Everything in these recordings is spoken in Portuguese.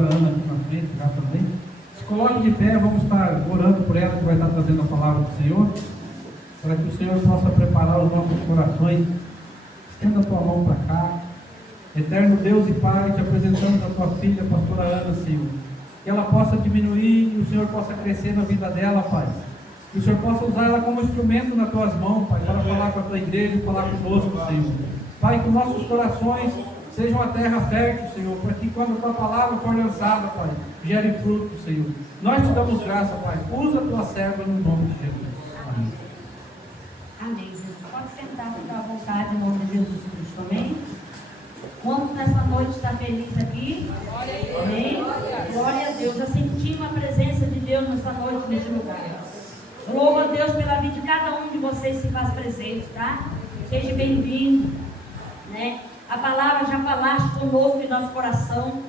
pastora Ana aqui na frente já também. Se coloque de pé, vamos estar orando por ela, que vai estar trazendo a palavra do Senhor, para que o Senhor possa preparar os nossos corações. Estenda a tua mão para cá. Eterno Deus e Pai, te apresentamos a tua filha, a pastora Ana, Senhor. Que ela possa diminuir e o Senhor possa crescer na vida dela, Pai. Que o Senhor possa usar ela como instrumento nas tuas mãos, Pai, para falar com a tua igreja e falar conosco, Senhor. Pai, que nossos corações sejam a terra fértil, Senhor, para que quando a tua palavra for lançada, Pai, gere fruto, Senhor. Nós te damos graça, Pai. Usa a tua serva no nome de Jesus. Amém. Amém, Jesus. Pode sentar, ficar à vontade, em nome de Jesus Cristo. Amém? Quantos nessa noite está feliz aqui? Amém? Glória a Deus. Eu senti uma presença de Deus nessa noite, neste lugar. Louvo a Deus pela vida de cada um de vocês que faz presente, tá? Seja bem-vindo, né? A palavra já falaste conosco em nosso coração.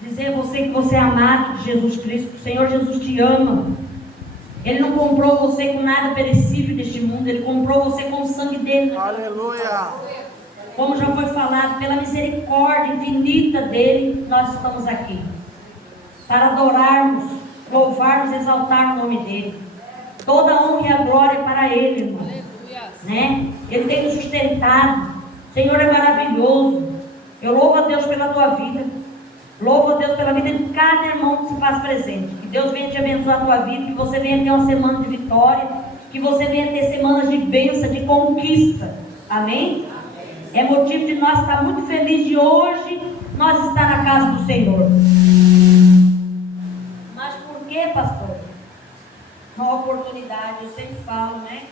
Dizer a você que você é amado de Jesus Cristo, que o Senhor Jesus te ama. Ele não comprou você com nada perecível deste mundo, Ele comprou você com o sangue dele. Aleluia! Como já foi falado, pela misericórdia infinita dele, nós estamos aqui. Para adorarmos, louvarmos, exaltar o nome dele. Toda a honra e a glória é para ele, irmão. Né? Ele tem nos sustentado. O Senhor é maravilhoso. Eu louvo a Deus pela tua vida. Louvo a Deus pela vida de cada irmão que se faz presente. Que Deus venha te abençoar a tua vida. Que você venha ter uma semana de vitória. Que você venha ter semanas de bênção, de conquista. Amém? É motivo de nós estar muito felizes de hoje nós estar na casa do Senhor. Mas por que, pastor? Uma oportunidade, eu sempre falo, né?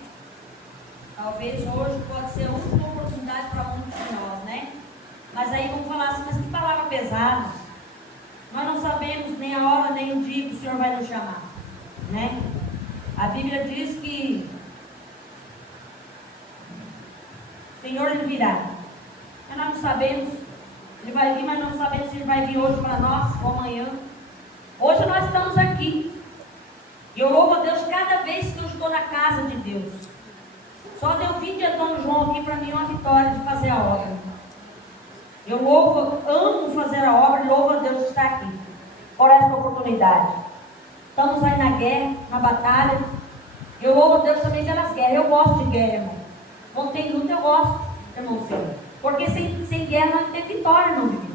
Talvez hoje pode ser a última oportunidade para muitos de nós, né? Mas aí vamos falar assim, mas que palavra pesada. Nós não sabemos nem a hora, nem o dia que o Senhor vai nos chamar, né? A Bíblia diz que o Senhor ele virá. Mas nós não sabemos, ele vai vir, mas não sabemos se ele vai vir hoje para nós ou amanhã. Hoje nós estamos aqui. E eu louvo a Deus cada vez que eu estou na casa de Deus. Só de eu vir de Antônio João aqui para mim é uma vitória de fazer a obra. Eu amo fazer a obra e louvo a Deus de estar aqui. Por essa oportunidade. Estamos aí na guerra, na batalha. Eu louvo a Deus também pelas guerras. Eu gosto de guerra, irmão. Quando tem luta eu gosto, irmão Senhor. Porque sem guerra não tem vitória, irmão de vida.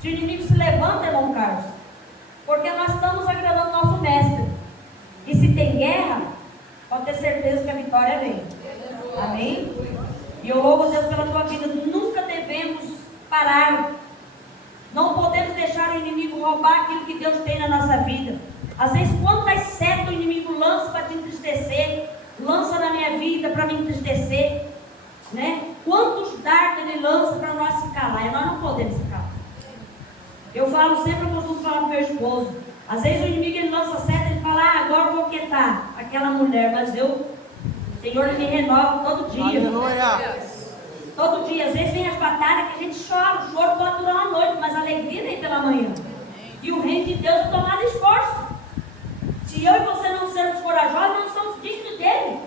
Se o inimigo se levanta, irmão Carlos, porque nós estamos agradando o nosso mestre. E se tem guerra, pode ter certeza que a vitória vem. Amém? E eu louvo a Deus pela tua vida. Nunca devemos parar. Não podemos deixar o inimigo roubar aquilo que Deus tem na nossa vida. Às vezes, quantas setas o inimigo lança para te entristecer, lança na minha vida para me entristecer, né? Quantos dardos ele lança para nós se calar, e nós não podemos se calar. Eu falo sempre, eu costumo falar para o meu esposo, às vezes o inimigo ele lança seta, ele fala, agora eu vou quietar aquela mulher, mas o Senhor ele me renova todo dia. Aleluia! Todo dia, às vezes vem as batalhas que a gente chora, o choro pode durar uma noite, mas a alegria vem pela manhã. E o reino de Deus é tomado esforço. Se eu e você não sermos corajosos, não somos dignos dele.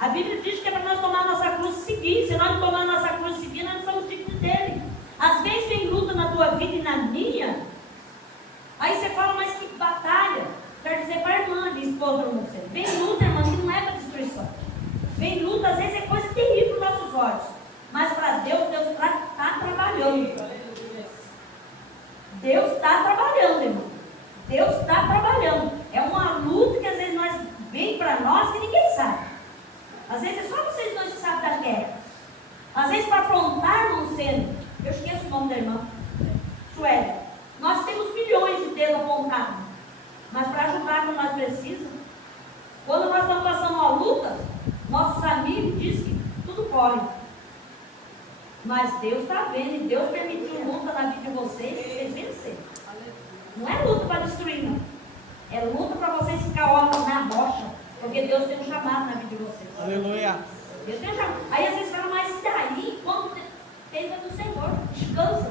A Bíblia diz que é para nós tomar nossa cruz e seguir. Se nós não tomar nossa cruz e seguir, nós não somos dignos dele. Às vezes vem luta na tua vida e na minha. Aí você fala, mas que batalha. Quero dizer para a irmã, minha esposa, para você. Vem luta, irmã, que não é para destruição. Vem luta, às vezes é coisa terrível para os nossos olhos. Mas para Deus, Deus está trabalhando. Deus está trabalhando, irmão. Deus está trabalhando. É uma luta que às vezes vem para nós que ninguém sabe. Às vezes é só vocês dois que sabem da guerra. Às vezes para afrontar, irmão sendo. Eu esqueço o nome da irmã. Suélia. Nós temos milhões de dedos apontados. Mas para ajudar quando nós precisamos. Quando nós estamos passando uma luta, nossos amigos dizem que tudo corre. Mas Deus está vendo, e Deus permitiu luta na vida de vocês vencerem. Não é luta para destruir, não. É luta para vocês ficar na rocha, porque Deus tem um chamado na vida de vocês. Aleluia! Deus tem um chamado. Aí às vezes fala, mas daí, quando tem do Senhor, descansa.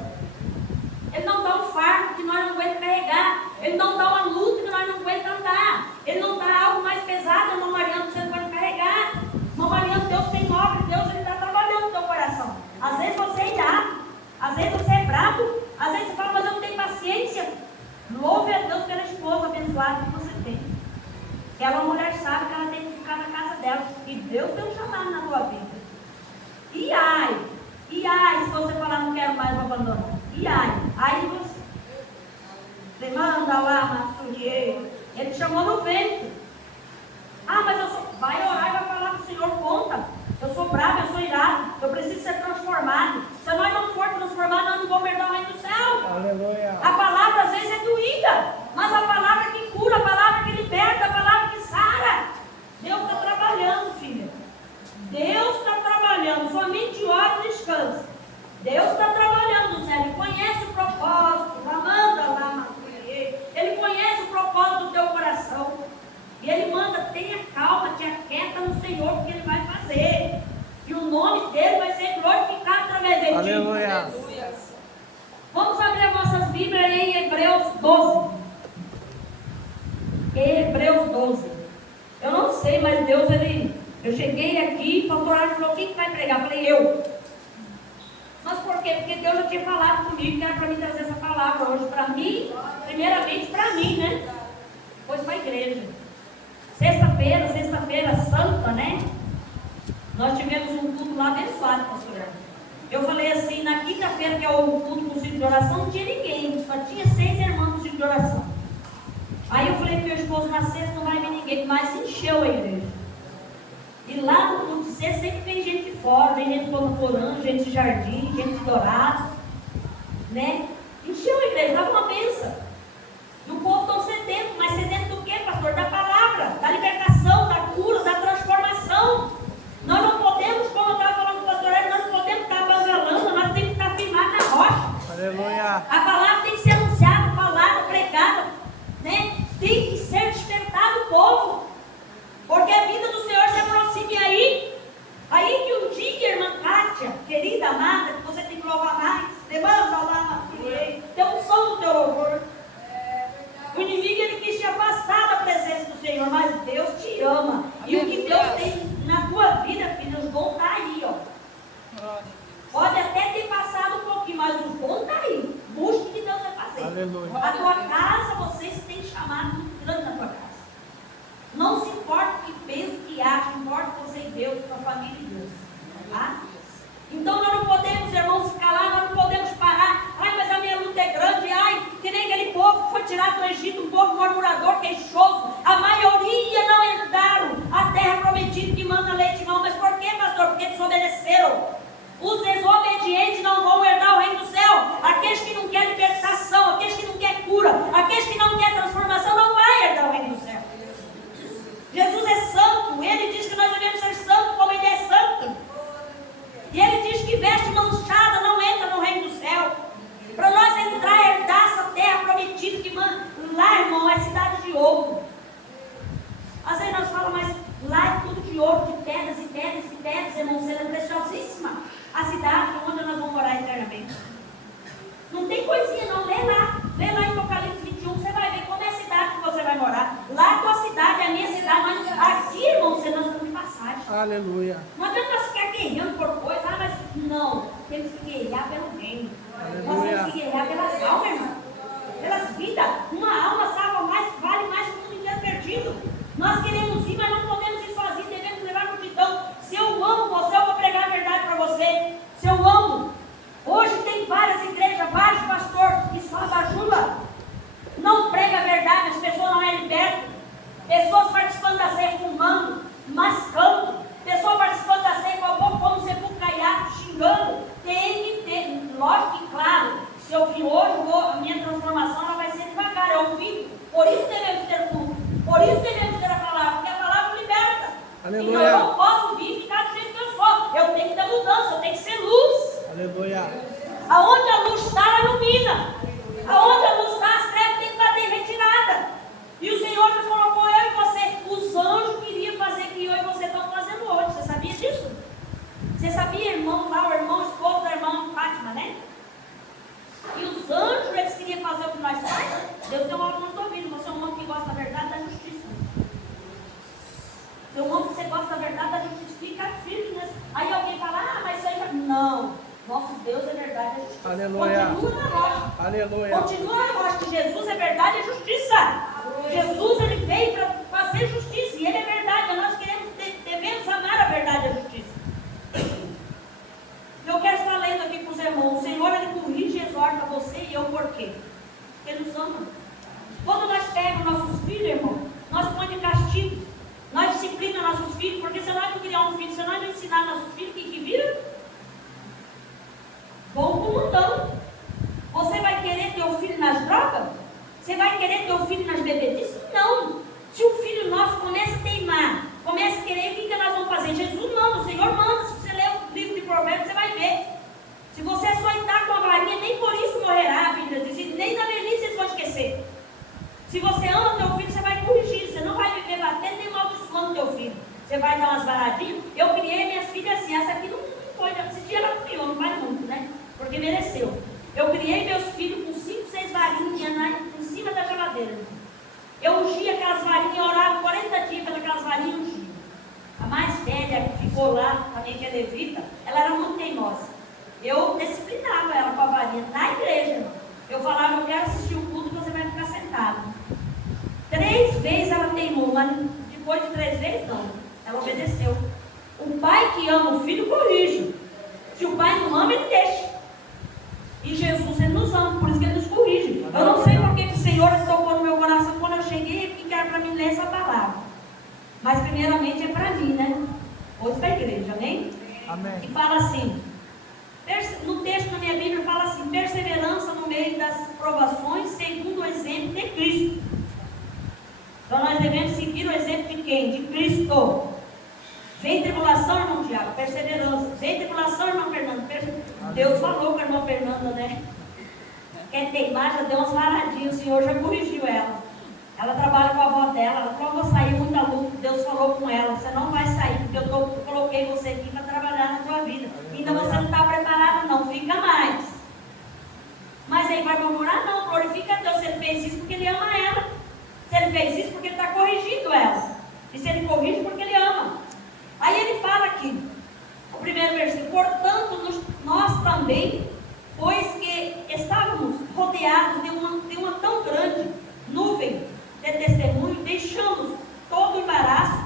Ele não dá um fardo que nós não aguentamos carregar. Ele não dá uma luta que nós não aguentamos andar. Ele não dá algo mais pesado, irmão Mariano, que você não pode carregar. Irmão Mariano, Deus tem obra, Deus ele está trabalhando no teu coração. Às vezes você é irado, às vezes você é bravo, às vezes você fala, mas eu não tenho paciência. abençoada que você tem. Aquela mulher sabe que ela tem que ficar na casa dela. E Deus tem um chamado na tua vida. E ai, se você falar não quero mais, vou abandonar. E aí você manda lá, Massurier. Ele chamou no vento. Ah, mas vai orar e vai falar para o Senhor, conta. Eu sou bravo, eu sou irado, eu preciso ser transformado. Se nós não for transformados, nós não vamos herdar o reino do céu. Aleluia. A palavra às vezes é doída, mas a palavra que cura, a palavra que liberta, a palavra que sara. Deus está trabalhando, filha. Deus está trabalhando, somente ora e descansa. Deus está trabalhando, Zé. Ele conhece o propósito. Manda lá, Ele conhece o propósito do teu coração. E Ele manda, tenha calma, te aquieta no Senhor, porque Ele vai fazer. E o nome dEle vai ser glorificado através de ti. Aleluia. Vamos abrir as nossas Bíblias em Hebreus 12. Hebreus 12. Eu não sei, mas Deus, eu cheguei aqui, o pastor Árvore falou, quem vai pregar? Eu falei, eu. Mas por quê? Porque Deus já tinha falado comigo, que era para mim trazer essa palavra hoje para mim, primeiramente para mim, né? Depois para a igreja. Sexta-feira santa, né? Nós tivemos um culto lá abençoado, pastor. Eu falei assim, na quinta-feira, que é o culto do ciclo de oração, não tinha ninguém, só tinha 6 irmãos do ciclo de oração. Aí eu falei para meu esposo, na sexta não vai vir ninguém, mas encheu a igreja. E lá no culto de sexta sempre vem gente de fora, vem gente de Porã, gente de Jardim, gente de Dourado, né? Encheu a igreja, dava uma benção. E o povo tão sedento, mas sedento do quê, pastor? Da palavra, da libertação, da cura, da transformação. Nós não podemos, como eu estava falando com o pastor, nós não podemos estar bangalando, nós temos que estar firmados na rocha. Aleluia. A palavra tem que ser anunciada, falada, pregada, né? Tem que ser despertado o povo, porque a vida do Senhor se aproxime aí. Aí que um dia, irmã Kátia, querida amada, que você tem que louvar mais, levanta lá, tem um som do teu louvor. O inimigo, ele quis te afastar da presença do Senhor, mas Deus te ama. E o que Deus tem na tua vida, filho, os dons está aí, ó. Pode até ter passado um pouquinho, mas os dons está aí. Busque o que Deus vai fazer. Aleluia. A tua casa, vocês têm chamado muito grande na tua casa. Não se importa o que pensa, o que acha, importa você e Deus, tua família e Deus. Tá? Então nós não podemos, irmãos, se calar, nós não podemos parar. Ai, mas a minha luta é grande. Ai, que nem aquele povo que foi tirado do Egito, um povo murmurador, queixoso. A maioria não entraram à terra prometida que manda leite e mel. Mas por quê, pastor? Porque desobedeceram. Os desobedientes não vão herdar o reino do céu. Aqueles que não querem libertação, aqueles que não querem cura, aqueles que não querem transformação, não vão herdar o reino do céu. Jesus é santo. Ele diz que nós devemos ser santos como Ele é santo. E Ele diz que veste manchada não entra no reino do céu. Para nós entrar e herdar essa terra prometida que lá, irmão, é cidade de ouro. Às vezes nós falamos, mas lá é tudo de ouro, de pedras e pedras e pedras, irmão, sendo preciosíssima. A cidade onde nós vamos morar eternamente. Não tem coisinha não, lê lá em Apocalipse 21, você vai ver como é a cidade que você vai morar. Lá é a tua cidade, é a minha cidade, mas aqui, irmão, você nós estamos de passagem. Aleluia. Não adianta nós ficar guerreando por coisa, mas não, temos que guerrear pelo reino. Nós temos que guerrear pelas almas, irmão. Pelas vidas. Uma alma salva mais, vale mais que o mundo inteiro perdido. Nós queremos ir, mas não podemos ir sozinhos, devemos levar a multidão. Se eu amo você, eu vou pregar a verdade para você. Se eu amo. Hoje tem várias igrejas, vários pastores que só bajula. Não prega a verdade, as pessoas não é libertas. Pessoas participando da ceia fumando, mascando. Pessoas participando da ceia com a boca como sepulcro caiado, xingando. Tem que ter, lógico que claro, se eu vir hoje, a minha transformação ela vai ser devagar, eu ouvi. Por isso devemos ter culto, por isso devemos ter a palavra, porque a palavra liberta. Aleluia. Então eu não posso vir e ficar do jeito que eu sou. Eu tenho que ter mudança, eu tenho que ser luz. Aleluia. Aonde a luz está, ela ilumina. Aonde a luz está, as trevas têm que bater retirada. E o Senhor me colocou eu e você. Os anjos queriam fazer o que eu e você estamos fazendo hoje. Você sabia disso? Você sabia, irmão, lá o irmão esposo da irmã Fátima, né? E os anjos, eles queriam fazer o que nós fazemos. Deus tem uma hora que não estou ouvindo. Você é um homem que gosta da verdade e da justiça. Você é um homem que você gosta da verdade e da justiça. Fica firme nesse. Aí alguém fala, mas isso aí já... Não. Nosso Deus é verdade, é justiça. Aleluia. Continua na rocha. Aleluia. Continua, eu acho que Jesus é verdade e justiça. Jesus, ele veio para fazer justiça, e ele é verdade. Nós devemos amar a verdade e a justiça. Eu quero estar lendo aqui para os irmãos. O Senhor, ele corrige e exorta você e eu por quê? Porque ele nos ama. Quando nós pegamos nossos filhos, irmão, nós põe de castigo, nós disciplinamos nossos filhos, porque se nós não criar um filho, se nós não ensinar nossos filhos, que vira? Vão para o mundão. Você vai querer ter o filho nas drogas? Você vai querer ter o filho nas bebedices? Não. Se o filho nosso começa a teimar, começa a querer, o que nós vamos fazer? Jesus manda, o Senhor manda. Se você ler o livro de Provérbios, você vai ver. Se você açoitar com a varinha, nem por isso morrerá, a Bíblia diz, e nem na velhice eles vão esquecer. Se você ama teu filho, você vai corrigir. Você não vai viver batendo nem maldiçoando teu filho. Você vai dar umas varadinhas. Eu criei minhas filhas assim. Essa aqui não foi, esse dia ela criou, não vai muito, né? Porque mereceu. Eu criei meus filhos com 5, 6 varinhas em cima da geladeira. Eu ungia aquelas varinhas, eu orava 40 dias pelas varinhas e ungia. A mais velha que ficou lá, também que é levita, ela era muito teimosa. Eu disciplinava ela com a varinha na igreja. Eu falava, eu quero assistir o culto, você vai ficar sentado. 3 vezes ela teimou, mas depois de 3 vezes não. Ela obedeceu. O pai que ama o filho corrige. Se o pai não ama, ele deixa. E Jesus, ele nos ama, por isso que ele nos corrige. Eu não sei porque que o Senhor tocou no meu coração quando eu cheguei aqui, que era para mim ler essa palavra. Mas primeiramente é para mim, né? Hoje para a igreja, amém? Amém. E fala assim, no texto da minha Bíblia fala assim, perseverança no meio das provações, segundo o exemplo de Cristo. Então nós devemos seguir o exemplo de quem? De Cristo. Vem tribulação, irmão Tiago, perseverança. Vem tribulação, irmã Fernanda. Deus falou com a irmã Fernanda, né? Quer teimar, já deu umas varadinhas, o Senhor já corrigiu ela. Ela trabalha com a avó dela, ela falou, vou sair muita luta. Deus falou com ela, você não vai sair, porque eu coloquei você aqui para trabalhar na tua vida. Ainda você não está preparado não, fica mais. Mas aí vai murmurar? Não, glorifica a Deus, se ele fez isso porque ele ama ela. Se ele fez isso porque ele está corrigindo ela. E se ele corrige porque ele ama. Aí ele fala aqui, o primeiro versículo, portanto, nós também, pois que estávamos rodeados de uma tão grande nuvem de testemunho, deixamos todo o embaraço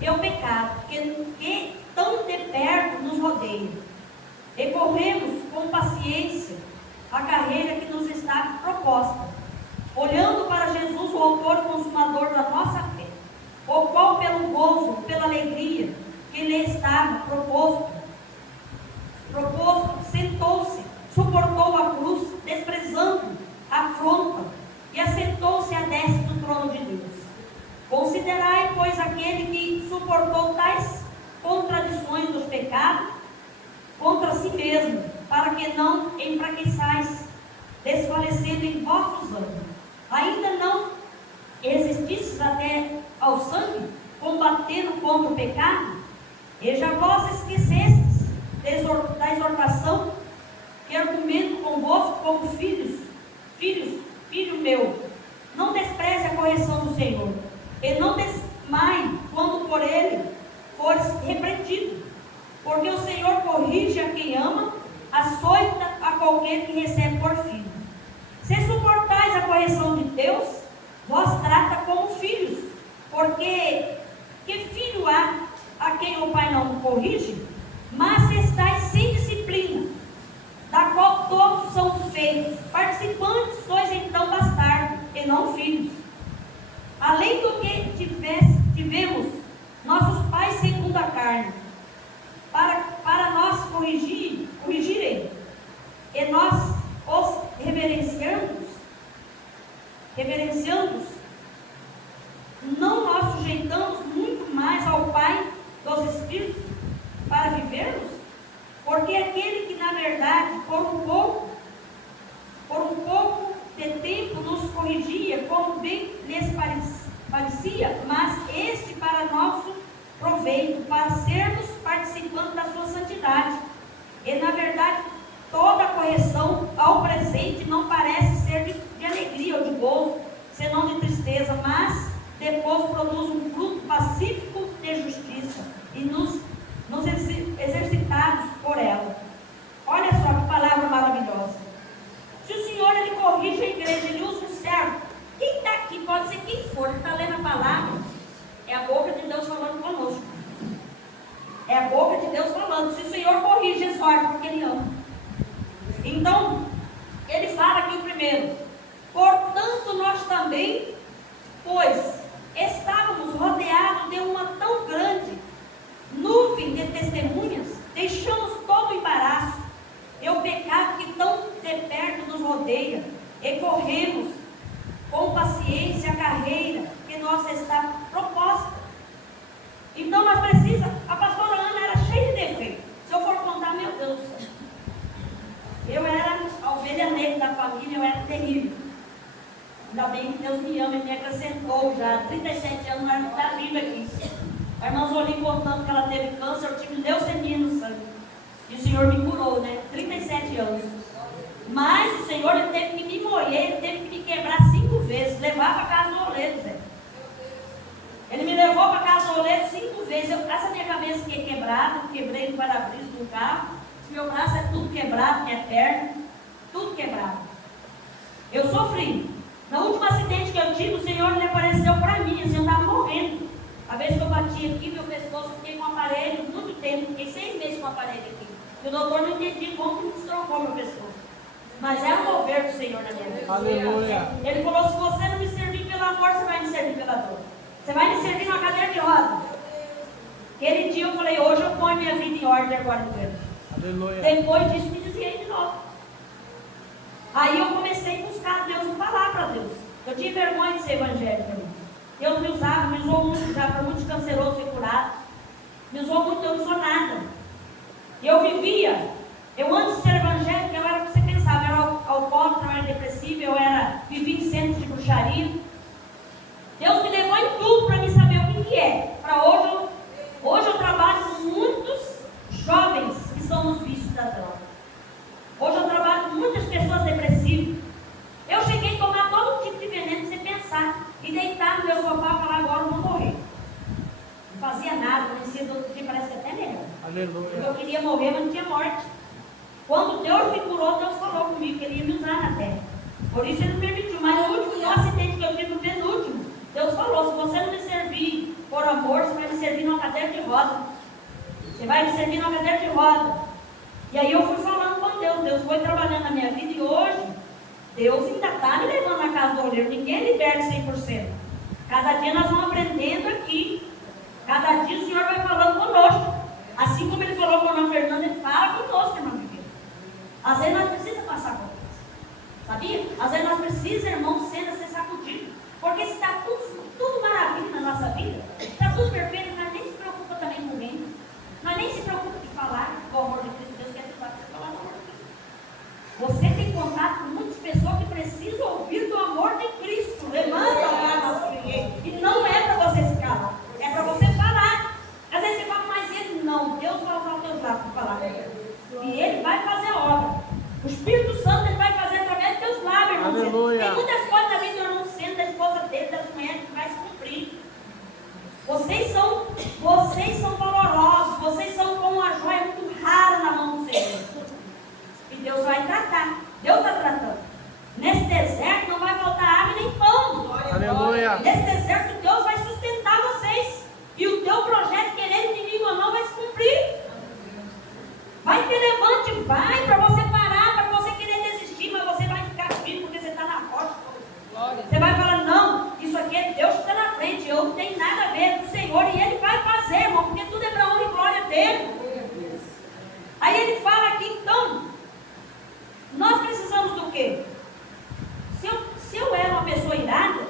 e o pecado, que tão de perto nos rodeia. E corremos com paciência a carreira que nos está proposta, olhando para Jesus, o autor e consumador da nossa fé, o qual pelo gozo, pela alegria que lhe estava proposto, sentou-se, suportou a cruz, desprezando a afronta, e assentou-se à destra do trono de Deus. Considerai, pois, aquele que suportou tais contradições dos pecados contra si mesmo, para que não enfraqueçais, desfalecendo em vossos ânimos. Ainda não resististes até ao sangue, combatendo contra o pecado? E já vós esquecestes da exortação que argumento convosco como filhos, filho meu, não despreze a correção do Senhor, e não desmaie quando por ele fores repreendido, porque o Senhor corrige a quem ama, açoita a qualquer que recebe por filho. Se suportais a correção de Deus, vós trata como filhos, porque que filho há a quem o pai não corrige? Mas se estáis sem disciplina, da qual todos são feitos, participantes sois então bastardos, e não filhos. Além do que tivemos nossos pais segundo a carne, para nós corrigirem, e nós os reverenciando, não nós sujeitamos muito mais ao Pai dos Espíritos para vivermos? Porque aquele que na verdade por um pouco de tempo nos corrigia, como bem lhes parecia, mas este para nosso proveito, para sermos participantes da sua santidade. E na verdade toda correção ao presente não parece ser de alegria ou de gozo, senão de tristeza, mas depois produz um fruto pacífico de justiça, e nos exercitados por ela. Olha só que palavra maravilhosa. Se o 1. Portanto, nós também, pois estávamos rodeados de uma tão grande nuvem de testemunhas, deixamos todo o embaraço e o pecado que tão de perto nos rodeia, e corremos com paciência a carreira que nos está proposta. Então nós precisamos, a pastora Ana era cheia de defeitos. Se eu for contar, meu Deus do céu, eu era a ovelha negra da família, eu era terrível. Ainda bem que Deus me ama e me acrescentou já. 37 anos, ela está viva aqui. A irmã Zoli contando que ela teve câncer, eu tive leucemia no sangue. E o Senhor me curou, né? 37 anos. Mas o Senhor, ele teve que me moer, ele teve que me quebrar 5 vezes. Levar para casa do oleiro, Zé. Ele me levou para casa do oleiro 5 vezes. Essa minha cabeça que é quebrada, quebrei no para-brisa do carro. Meu braço é tudo quebrado, minha perna, tudo quebrado. Eu sofri. No último acidente que eu tive, o Senhor ele apareceu para mim, assim, eu estava morrendo. A vez que eu bati aqui, meu pescoço, eu fiquei com o aparelho muito tempo, fiquei 6 meses com o aparelho aqui. E o doutor não entendia como que destrocou meu pescoço. Mas era o mover do Senhor na minha vida. Aleluia. Ele falou, se você não me servir pelo amor, você vai me servir pela dor. Você vai me servir numa cadeira de roda. Aquele dia eu falei, hoje eu ponho minha vida em ordem agora com ele. Aleluia. Depois disso me desviei de novo. Aí eu comecei a buscar Deus e falar para Deus. Eu tive vergonha de ser evangélica. Deus me usava, me usou muito já para muitos cancerosos ser curados. Me usou muito, eu não sou nada. E eu vivia, eu antes de ser evangélica, eu era o que você pensava, eu era alcoólatra, eu era depressiva, vivia em centro de bruxaria. Deus me levou em tudo para mim saber o que é. Para hoje eu trabalho com muitos jovens que são nos vícios da droga. Hoje eu trabalho com muitas pessoas depressivas. Eu cheguei a tomar todo tipo de veneno sem pensar. E deitar no meu sofá e falar, agora eu vou morrer. Não fazia nada, parecia do outro dia, parece que até melhor. Aleluia. Porque eu queria morrer, mas não tinha morte. Quando Deus me curou, Deus falou comigo que Ele ia me usar na terra. Por isso Ele não permitiu. Mas no último acidente que eu tive, no penúltimo, Deus falou, se você não me servir por amor, você vai me servir numa cadeira de roda. Você vai me servir numa cadeira de roda. E aí eu fui falando com Deus. Deus foi trabalhando na minha vida e hoje Deus ainda está me levando na casa do oleiro. Ninguém é liberta 100%. Cada dia nós vamos aprendendo aqui. Cada dia o Senhor vai falando conosco. Assim como Ele falou com a Ana Fernanda, Ele fala conosco, irmão pequeno. Às vezes nós precisamos passar por isso. Sabia? Às vezes nós precisamos, irmão, ser sacudido. Porque se está tudo maravilha na nossa vida, está tudo perfeito, nós nem se preocupa também com o reino. Nós nem se preocupa de falar do amor de Cristo. Deus quer que você falar do amor de Cristo. Você tem contato com muitas pessoas que precisam ouvir do amor de Cristo. Levanta a mão e não é para você se calar, é para você falar. Às vezes você fala, mas Ele não. Deus vai usar os teus lábios para falar. E Ele vai fazer a obra. O Espírito Santo Ele vai fazer através dos teus lábios, irmão. Aleluia. Tem muitas coisas na vida do não sendo da esposa dele, das mulheres, que vai se cumprir. Vocês são valorosos, vocês são como uma joia muito rara na mão do Senhor. E Deus vai tratar. Deus está tratando. Nesse deserto não vai faltar água nem pão. Aleluia. Nesse deserto Deus vai sustentar vocês. E o teu projeto, querendo inimigo ou não, vai se cumprir. Vai que levante, vai para você parar, para você querer desistir, mas você vai ficar firme porque você está na rocha. Você vai falar, não, isso aqui é Deus que está na frente, eu não tenho nada a ver com o Senhor, e Ele vai fazer, irmão, porque tudo é para honra e glória dele. Aí ele fala aqui, então, nós precisamos do quê? Se eu era uma pessoa irada,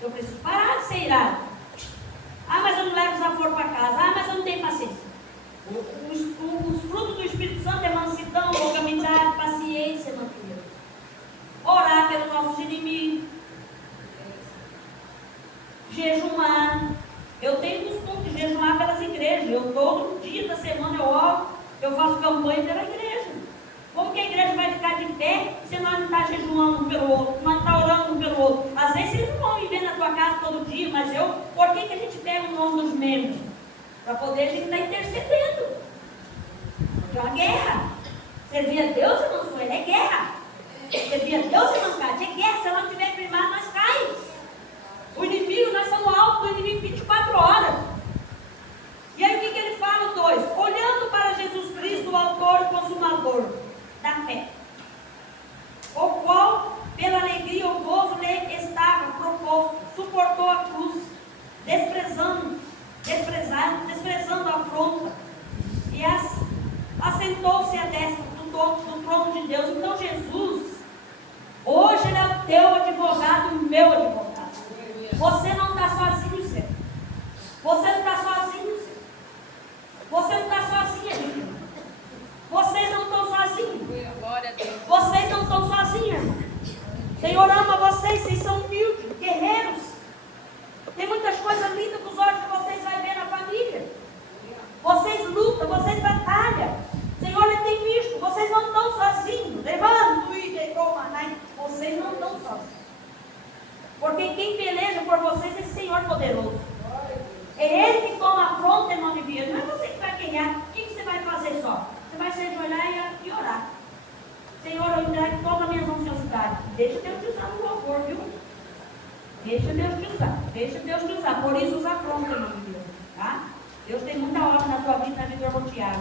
eu preciso parar de ser irado. Ah, mas eu não levo desaforo para casa. Ah, mas eu não tenho paciência. Os frutos do Espírito Santo é mansidão, longanimidade, paciência, meu filho. Orar pelos nossos inimigos. Jejumar. Eu tenho costume de jejuar pelas igrejas. Eu todo dia da semana eu oro, eu faço campanha pela igreja. Como que a igreja vai ficar de pé se nós não estamos jejuando um pelo outro, nós não estamos orando um pelo outro? Às vezes eles não vão viver na tua casa todo dia, mas por que a gente pega o nome dos membros? Para poder a gente estar intercedendo. É uma guerra. Servir a Deus, irmão Sueli, é guerra. Servir a Deus, irmão Cátia, é guerra. Se ela não estiver firmada, nós caímos. O inimigo, nós somos alvo do inimigo 24 horas. E aí o que ele fala, 2? Olhando para Jesus Cristo, o autor e consumador da fé, o qual, pela teu advogado e o meu advogado. Você não está sozinho, Senhor. Você não está sozinho, Senhor. Você não está sozinha, gente. Vocês não estão sozinhos. Vocês não estão sozinhos, irmão. O Senhor ama vocês são humildes, guerreiros. Tem muitas coisas lindas que os olhos de vocês vão ver na família. Vocês lutam, vocês batalham. O Senhor, Ele tem visto. Vocês não estão sozinhos. Levando e deitou manai. Vocês não estão sozinhos. Porque quem peleja por vocês é esse Senhor poderoso. É Ele que toma a fronte em nome de Deus. Não é você que vai ganhar. O que você vai fazer só? Você vai se ajoelhar e orar. Senhor, eu entrego toda a minha ansiosidade. Deixa Deus te usar no louvor, viu? Deixa Deus te usar. Deixa Deus te usar. Por isso, usa a fronte em nome de Deus. Tá? Deus tem muita obra na tua vida, na vida do Tiago.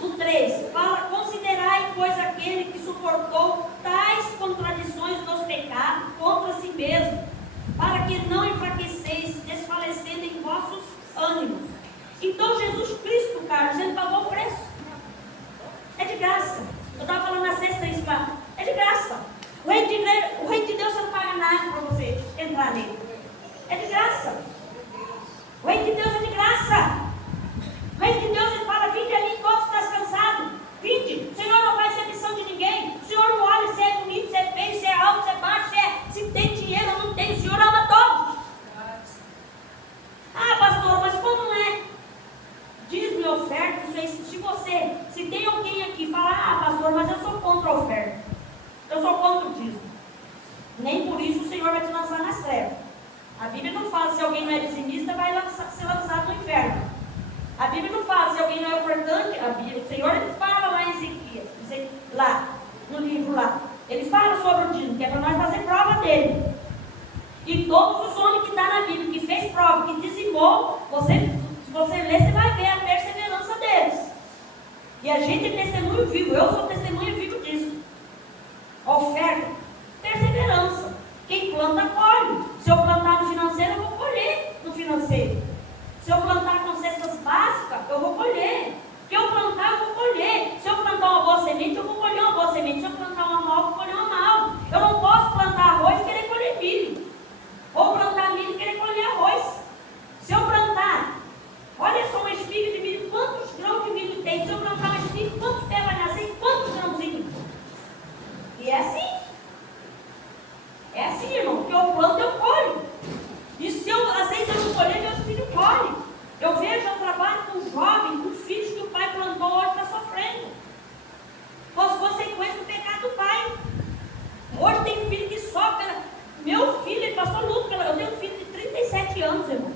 O 3, fala, considerai, pois, aquele que suportou tais contradições dos pecados contra si mesmo, para que não enfraqueceis, desfalecendo em vossos ânimos. Então, Jesus Cristo, Carlos, Ele pagou o preço. É de graça. Eu estava falando na sexta isso, é de graça. O reino de Deus, você não paga nada para você entrar nele. É de graça. O reino de Deus é de graça. O reino de Deus, Ele fala, vinde ali todos que estão cansados. Vinde. O Senhor não faz exceção de ninguém. O Senhor não olha se é bonito, se é feio, se é alto, se é baixo, se tem dinheiro ou não tem. O Senhor ama todos. Ah, pastor, mas como não é? Diz-me oferta. Se tem alguém aqui que fala, ah, pastor, mas eu sou contra a oferta. Eu sou contra o dízimo. Nem por isso o Senhor vai te lançar nas trevas. A Bíblia não fala se alguém não é dizimista, vai ser lançado no inferno. A Bíblia não fala se alguém não é ofertante. O Senhor, Ele fala lá em Ezequiel, lá no livro lá. Ele fala sobre o dízimo, que é para nós fazer prova dele. E todos os homens que estão na Bíblia, que fez prova, que dizimou, se você ler, você vai ver a perseverança deles. E a gente é testemunho vivo. Eu sou testemunho vivo disso. Oferta, perseverança. Quem planta, colhe. Se eu plantar no financeiro, eu vou colher no financeiro. Se eu plantar com cestas básicas, eu vou colher. Se eu plantar, eu vou colher. Se eu plantar uma boa semente, eu vou colher uma boa semente. Se eu plantar uma mal, eu vou colher uma mal. Eu não posso plantar arroz e querer colher milho. Ou plantar milho e querer colher arroz. Se eu plantar, olha só uma espiga de milho, quantos grãos de milho tem? Se eu plantar uma espiga, quantos pés vai nascer e quantos grãozinhos? E é assim. É assim, irmão. Que eu planto, eu colho. E se eu, às vezes eu não colher, meus filhos colhem. Eu vejo, eu trabalho com jovens, com filhos que o pai plantou, hoje está sofrendo. Com as consequências do pecado do pai. Hoje tem filho que sofre. Meu filho, ele passou luto. Eu tenho um filho de 37 anos, irmão.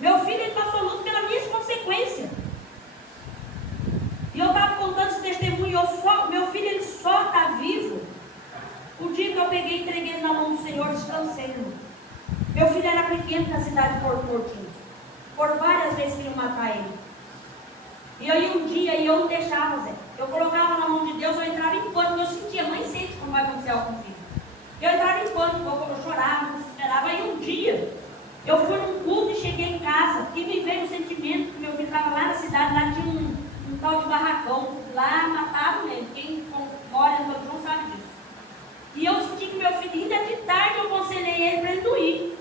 Meu filho, ele passou luto pelas minhas consequências. E eu estava contando esse testemunho. Meu filho, ele só está vivo. O dia que eu peguei e entreguei ele na mão do Senhor, descansei, irmão. Meu filho era pequeno na cidade de Porto Murtinho. Por várias vezes queriam matar ele. E aí um dia eu não deixava, Zé. Eu colocava na mão de Deus, eu entrava em pânico. Eu sentia, mãe sente como vai acontecer algo comigo. Eu entrava em pânico, eu chorava, eu desesperava. Aí um dia, eu fui num culto e cheguei em casa. E me veio o sentimento que meu filho estava lá na cidade, lá tinha um tal de barracão. Lá mataram ele. Quem mora em São João sabe disso. E eu senti que meu filho, ainda de tarde, eu aconselhei ele para ele não ir.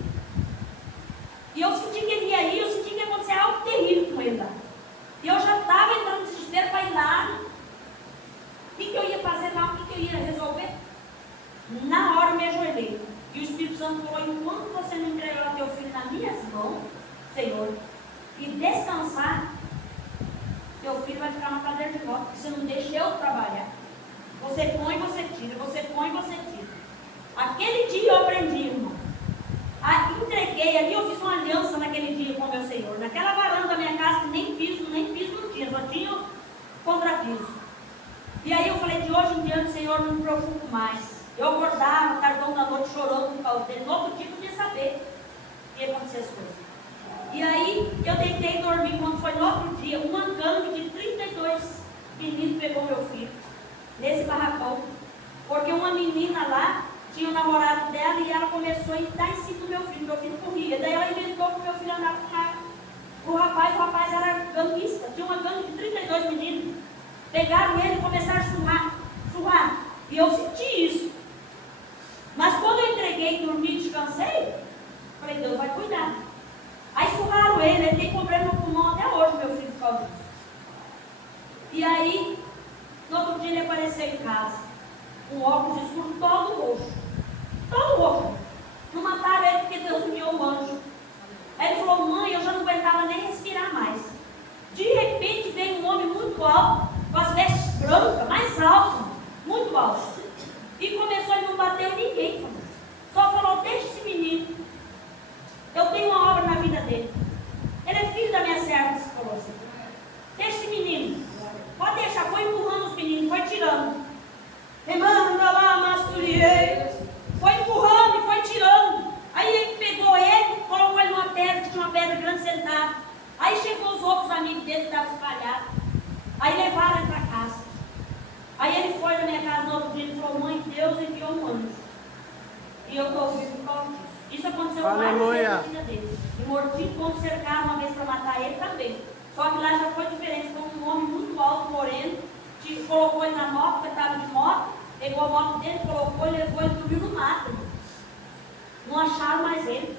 E eu senti que ele ia ir, eu senti que ia acontecer algo terrível com ele lá. E eu já estava entrando no desespero para ir lá. O que eu ia fazer lá, o que eu ia resolver? Na hora eu me ajoelhei. E o Espírito Santo falou, enquanto você não entregar teu filho nas minhas mãos, Senhor, e descansar, teu filho vai ficar na cadeira de rodas. Você não deixa eu trabalhar. Você põe, você tira. Você põe, você tira. Aquele dia eu aprendi, irmão. Entreguei ali, eu fiz uma aliança naquele dia com o meu Senhor. Naquela varanda da minha casa, que nem piso não tinha, só tinha contrapiso. E aí eu falei, de hoje em diante, Senhor, não me preocupo mais. Eu acordava, tardão da noite, chorando por causa dele. No outro dia eu podia saber que ia acontecer as coisas. E aí eu tentei dormir. Quando foi no outro dia, uma gangue de 32 meninos pegou meu filho nesse barracão, porque uma menina lá tinha o namorado dela e ela começou a dar em cima do meu filho corria. Daí ela inventou que o meu filho andava com o rapaz era ganguista, tinha uma gangue de 32 meninos. Pegaram ele e começaram a surrar. E eu senti isso. um óculos escuro todo roxo. Todo roxo. Não mataram ele porque Deus enviou um anjo. Aí ele falou, mãe, eu já não aguentava nem respirar mais. De repente veio um homem muito alto, com as vestes brancas, mais alto, muito alto. E começou, ele não bateu ninguém. Só falou, deixa esse menino. Eu tenho uma obra na vida dele. Ele é filho da minha serva, se falou assim. Deixa esse menino. Pode deixar, foi empurrando os meninos, foi tirando. Remanda lá, masturiei. Foi empurrando e foi tirando. Aí ele pegou ele, colocou ele numa pedra, que tinha uma pedra grande sentada. Aí chegou os outros amigos dele que estavam espalhados. Aí levaram ele para casa. Aí ele foi na minha casa no outro dia e falou, mãe, Deus enviou um anjo. E eu estou ouvindo por causa disso. Isso aconteceu várias vezes na vida dele. E Mortinho, quando cercaram uma vez para matar ele também. Só que lá já foi diferente. Foi um homem muito alto, moreno, que colocou ele na moto, porque estava de moto, pegou a moto dele, colocou e levou ele, dormiu no mato. Não acharam mais ele.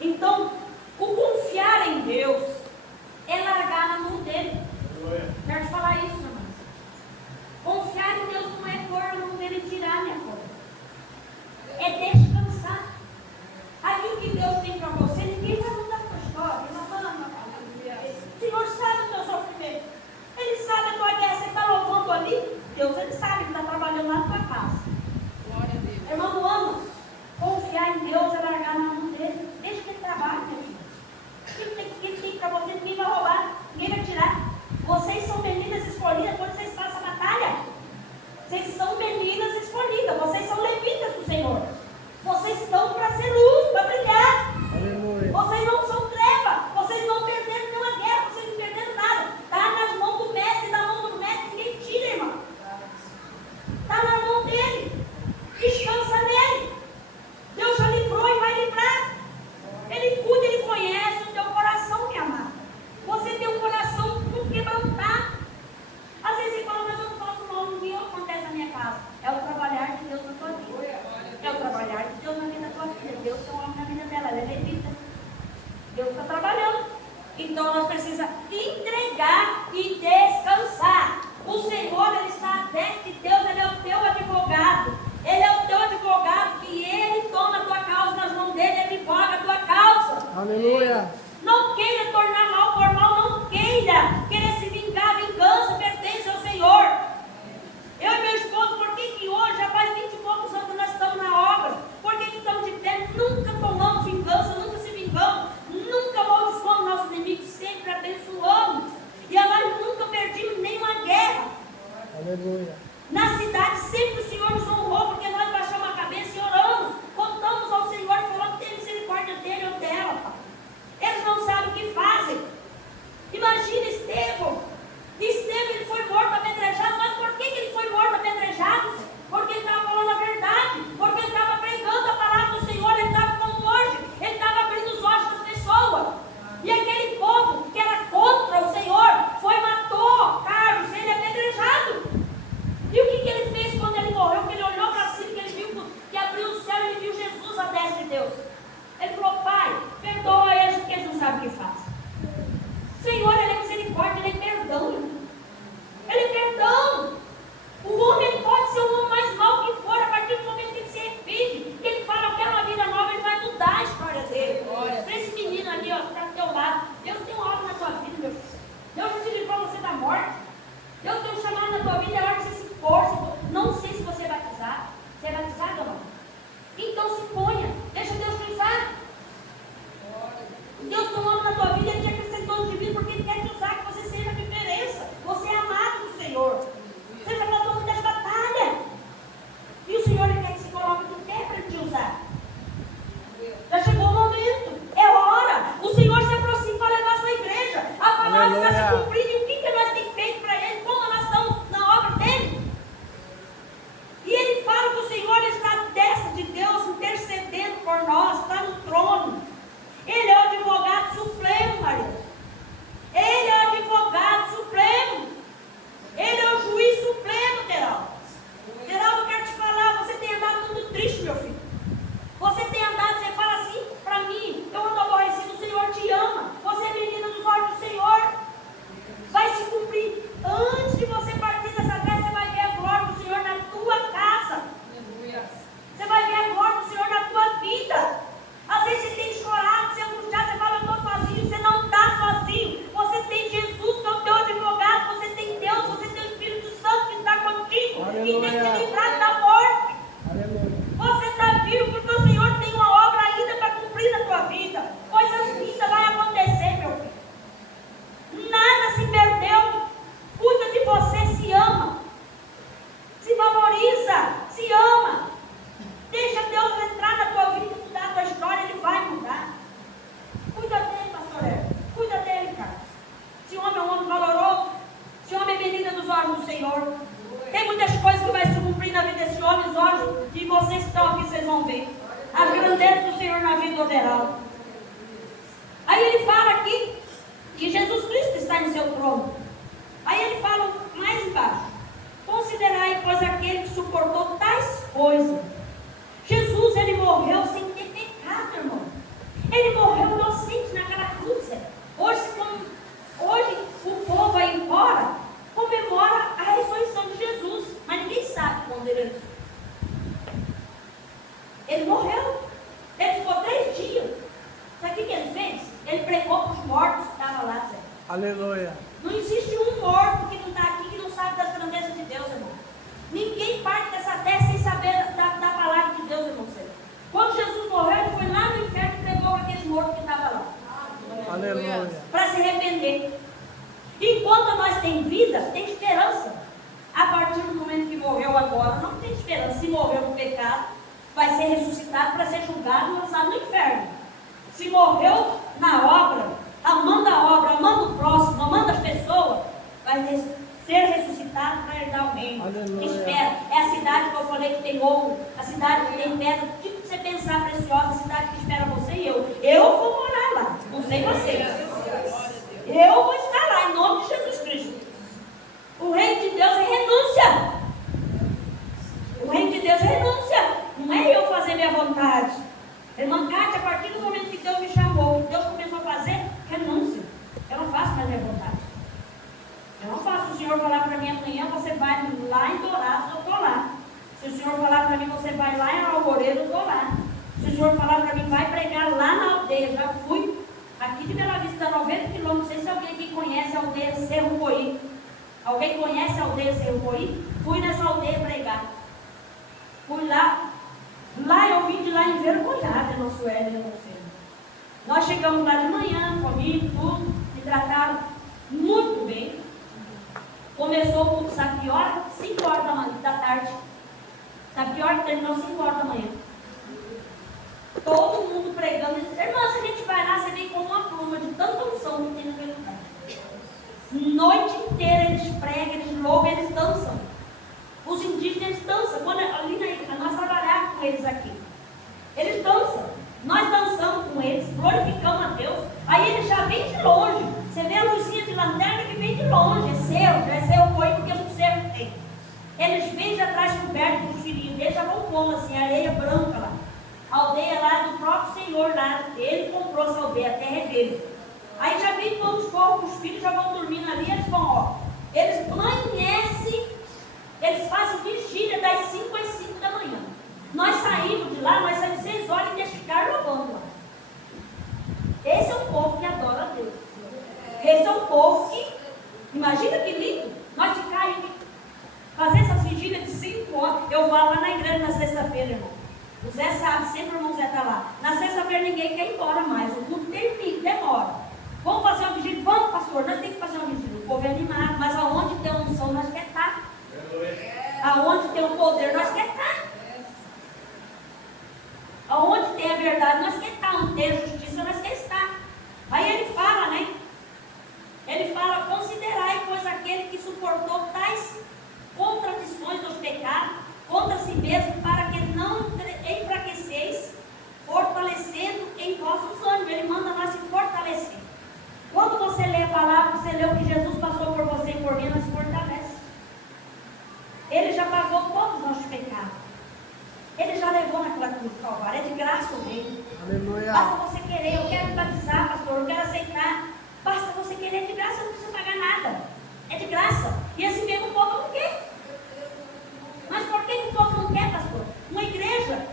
Então, o confiar em Deus é largar na mão dele. Quero te falar isso, irmãos. Confiar em Deus não é pôr a mão dele e tirar minha coisa. É descansar. Aí o que Deus tem para você, ninguém vai mudar a tua história. O Senhor sabe o teu sofrimento. Ele sabe a tua guerra. Você está louvando ali, Deus, ele sabe que está trabalhando lá na tua casa. Glória a Deus. Irmão Luana, confiar em Deus é largar na mão dele. Deixa que ele trabalhe, meu filho. O que ele tem para você, ninguém vai roubar, ninguém vai tirar. Vocês são meninas escolhidas quando vocês passam a batalha. Vocês são meninas escolhidas, vocês são levitas do Senhor. Vocês estão para ser luz, para brilhar. Aleluia. Vocês não são treva, vocês não perderam nenhuma guerra, vocês não perderam nada. Está nas mãos do mestre, na mão do mestre, ninguém tira, irmão. Está na mão dele. Descansa nele. Deus já livrou e vai livrar. Ele cuida, ele conhece o teu coração, minha amada. Você tem um coração muito quebrantado. Às vezes você fala, mas eu não faço mal, ninguém acontece na minha casa. É o trabalhar de Deus na tua vida. É o trabalhar de Deus na vida da tua filha. Deus tem um homem na vida dela, ela é levita. Deus está trabalhando. Então nós precisamos entregar e descansar. O Senhor, Ele está à destra de Deus, Ele é o teu advogado. Ele é o teu advogado, que Ele toma a tua causa nas mãos dele, Ele advoga a tua causa. Aleluia. Não queira tornar mal por mal, não queira querer se vingar. A vingança pertence ao Senhor. Eu e meu esposo, por que hoje, já faz 20 e poucos anos que nós estamos na obra? Por que estamos de pé? Nunca tomamos vingança, nunca se vingamos, nunca amaldiçoamos nossos inimigos, sempre abençoamos. E nós nunca perdimos nenhuma guerra. Aleluia. Na cidade sempre o Senhor nos honrou, porque nós baixamos a cabeça e oramos, contamos ao Senhor e falamos, tem misericórdia dele ou dela, pai. Eles não sabem o que fazem. Imagina Estevão, ele foi morto, apedrejado. Mas por que ele foi morto, apedrejado? Porque ele estava falando a verdade, porque ele estava pregando a palavra do Senhor, ele estava como hoje, ele estava abrindo os olhos das pessoas. E aquele povo que era contra o Senhor, foi, matou Carlos, ele é apedrejado. E o que ele fez quando ele morreu? Que ele olhou para cima, que ele viu, que abriu o céu e ele viu Jesus à destra de Deus. Ele falou, Pai, perdoa eles, porque eles não sabem o que fazem. Senhor, Ele é misericórdia, Ele é perdão. Ele é perdão. O homem, ele pode ser o homem mais mau que for, a partir do momento que ele se arrepende, que ele fala, eu quero uma vida nova, ele vai mudar a história dele. Para esse menino ali, ó, que está do teu lado, Deus tem um alvo na tua vida, meu filho. Deus te livrou você da morte. Deus tem um chamado na tua vida, é hora que você se força. Não sei se você é batizado. Você é batizado ou não? Então se ponha, deixa Deus te usar. Deus tem um homem na tua vida, Ele te acrescentou de vida, porque Ele quer te usar, que você seja a diferença. Você é amado do Senhor. Você já passou muitas batalhas. E o Senhor, Ele quer que se coloque no pé para Ele te usar. Já chegou o momento. É hora. O Senhor se aproxima para levar a sua igreja. A palavra está se cumprindo. E o que nós temos feito para Ele? Como nós estamos na obra dEle? E Ele fala que o Senhor está à destra de Deus, intercedendo por nós, está no trono. Ele é o advogado supremo, Maria. Ele é o advogado supremo. Ele é o juiz supremo, Teraldo. Teraldo, eu quero te falar, você tem andado muito triste, meu filho. Você tem andado, você fala assim para mim, eu ando aborrecido, o Senhor te ama. Você é menina dos olhos do Senhor. Vai se cumprir. Antes de você partir dessa terra, você vai ver a glória do Senhor na tua dedos do Senhor na vida do Oderal. Aí ele fala aqui que Jesus Cristo está em seu trono. Aí ele fala mais embaixo: considerai, pois, aquele que suportou tais coisas. Jesus, ele morreu sem ter pecado, irmão. Ele morreu inocente naquela cruz. Hoje o povo aí fora comemora a ressurreição de Jesus, mas ninguém sabe quando ele ressuscitou. Ele morreu. Ele ficou 3 dias. Sabe o que ele fez? Ele pregou para os mortos que estavam lá. Zé. Aleluia. Não existe um morto que não está aqui, que não sabe das grandezas de Deus, irmão. Ninguém parte dessa terra sem saber da palavra de Deus, irmão. Quando Jesus morreu, ele foi lá no inferno e pregou para aqueles mortos que estavam lá. Aleluia. Para se arrepender. Enquanto nós temos vida, tem esperança. A partir do momento que morreu agora, não tem esperança. Se morreu no pecado, vai ser ressuscitado para ser julgado e lançado no inferno. Se morreu na obra, amando a obra, amando o próximo, amando as pessoas, vai ser ressuscitado para herdar o reino. Espera. É a cidade que eu falei que tem ouro, a cidade que tem pedra, tipo que você pensar preciosa, a cidade que espera você e eu. Eu vou morar lá, não sei você. Eu vou estar lá, em nome de Jesus Cristo. O reino de Deus é renúncia. O reino de Deus é renúncia. Não é eu fazer minha vontade. Irmã Cátia, a partir do momento que Deus me chamou, que Deus começou a fazer, renúncia. Eu não faço mais minha vontade. Eu não faço. O Senhor falar para mim amanhã, você vai lá em Dourados, eu estou lá. Se o Senhor falar para mim, você vai lá em Alvoredo, eu estou lá. Se o Senhor falar para mim, vai pregar lá na aldeia, já fui. Aqui de Bela Vista, 90 quilômetros, não sei se alguém aqui conhece a aldeia Cerro Coí. Alguém conhece a aldeia Cerro Coí? Fui nessa aldeia pregar. Fui lá. Lá eu vim de lá envergonhada, nosso Hélio, não sei. Nós chegamos lá de manhã, comi tudo, me trataram muito bem. Começou o culto, sabe que hora? 5 horas da tarde. Sabe que hora? Terminou 5 horas da manhã. Todo mundo pregando. Irmã, se a gente vai lá, você vem com uma pluma de tanta unção que tem naquele lugar. Noite inteira eles pregam, eles louvam, eles dançam. Os indígenas eles dançam. Quando, ali nós trabalhamos com eles aqui. Eles dançam. Nós dançamos com eles, glorificamos a Deus. Aí eles já vêm de longe. Você vê a luzinha de lanterna que vem de longe. É seu foi porque o cerco tem. Eles vêm já atrás coberto com os filhinhos. Eles já vão pondo assim, areia branca lá. A aldeia lá do próprio Senhor lá. Ele comprou essa aldeia, a terra é dele. Aí já vem todos os corpos, os filhos já vão dormindo ali, eles vão, ó. Eles amanhecem, eles fazem vigília das 5 às 5 da manhã. Nós saímos de lá, nós saímos 6 horas e eles ficaram louvando lá. Esse é o povo que adora a Deus. Esse é o povo que, imagina que lindo, nós ficarmos, fazer essas vigílias de 5 horas. Eu vou lá na igreja na sexta-feira, irmão. O Zé sabe, sempre o irmão Zé está lá. Na sexta-feira ninguém quer ir embora mais, o culto termina, demora. Vamos fazer uma vigília? Vamos, pastor, nós temos que fazer uma vigília. O povo é animado, mas aonde tem uma unção, nós quer estar. Aonde tem o poder, nós quer estar. Aonde tem a verdade, nós quer estar. Onde tem a justiça, nós quer estar. Aí ele fala, né? Ele fala, considerai, pois, aquele que suportou tais contradições dos pecados contra si mesmo, para que não enfraqueceis, fortalecendo em vossos ânimos. Ele manda nós se fortalecer. Quando você lê a palavra, você lê o que Jesus passou por você e por mim, nós se fortalece. Ele já pagou todos os nossos pecados. Ele já levou naquela cruz do Calvário. É de graça o reino. Aleluia. Basta você querer. Eu quero me batizar, pastor. Eu quero aceitar. Basta você querer. É de graça, não precisa pagar nada. É de graça. E assim mesmo o povo não quer. Mas por que o povo não quer, pastor? Uma igreja,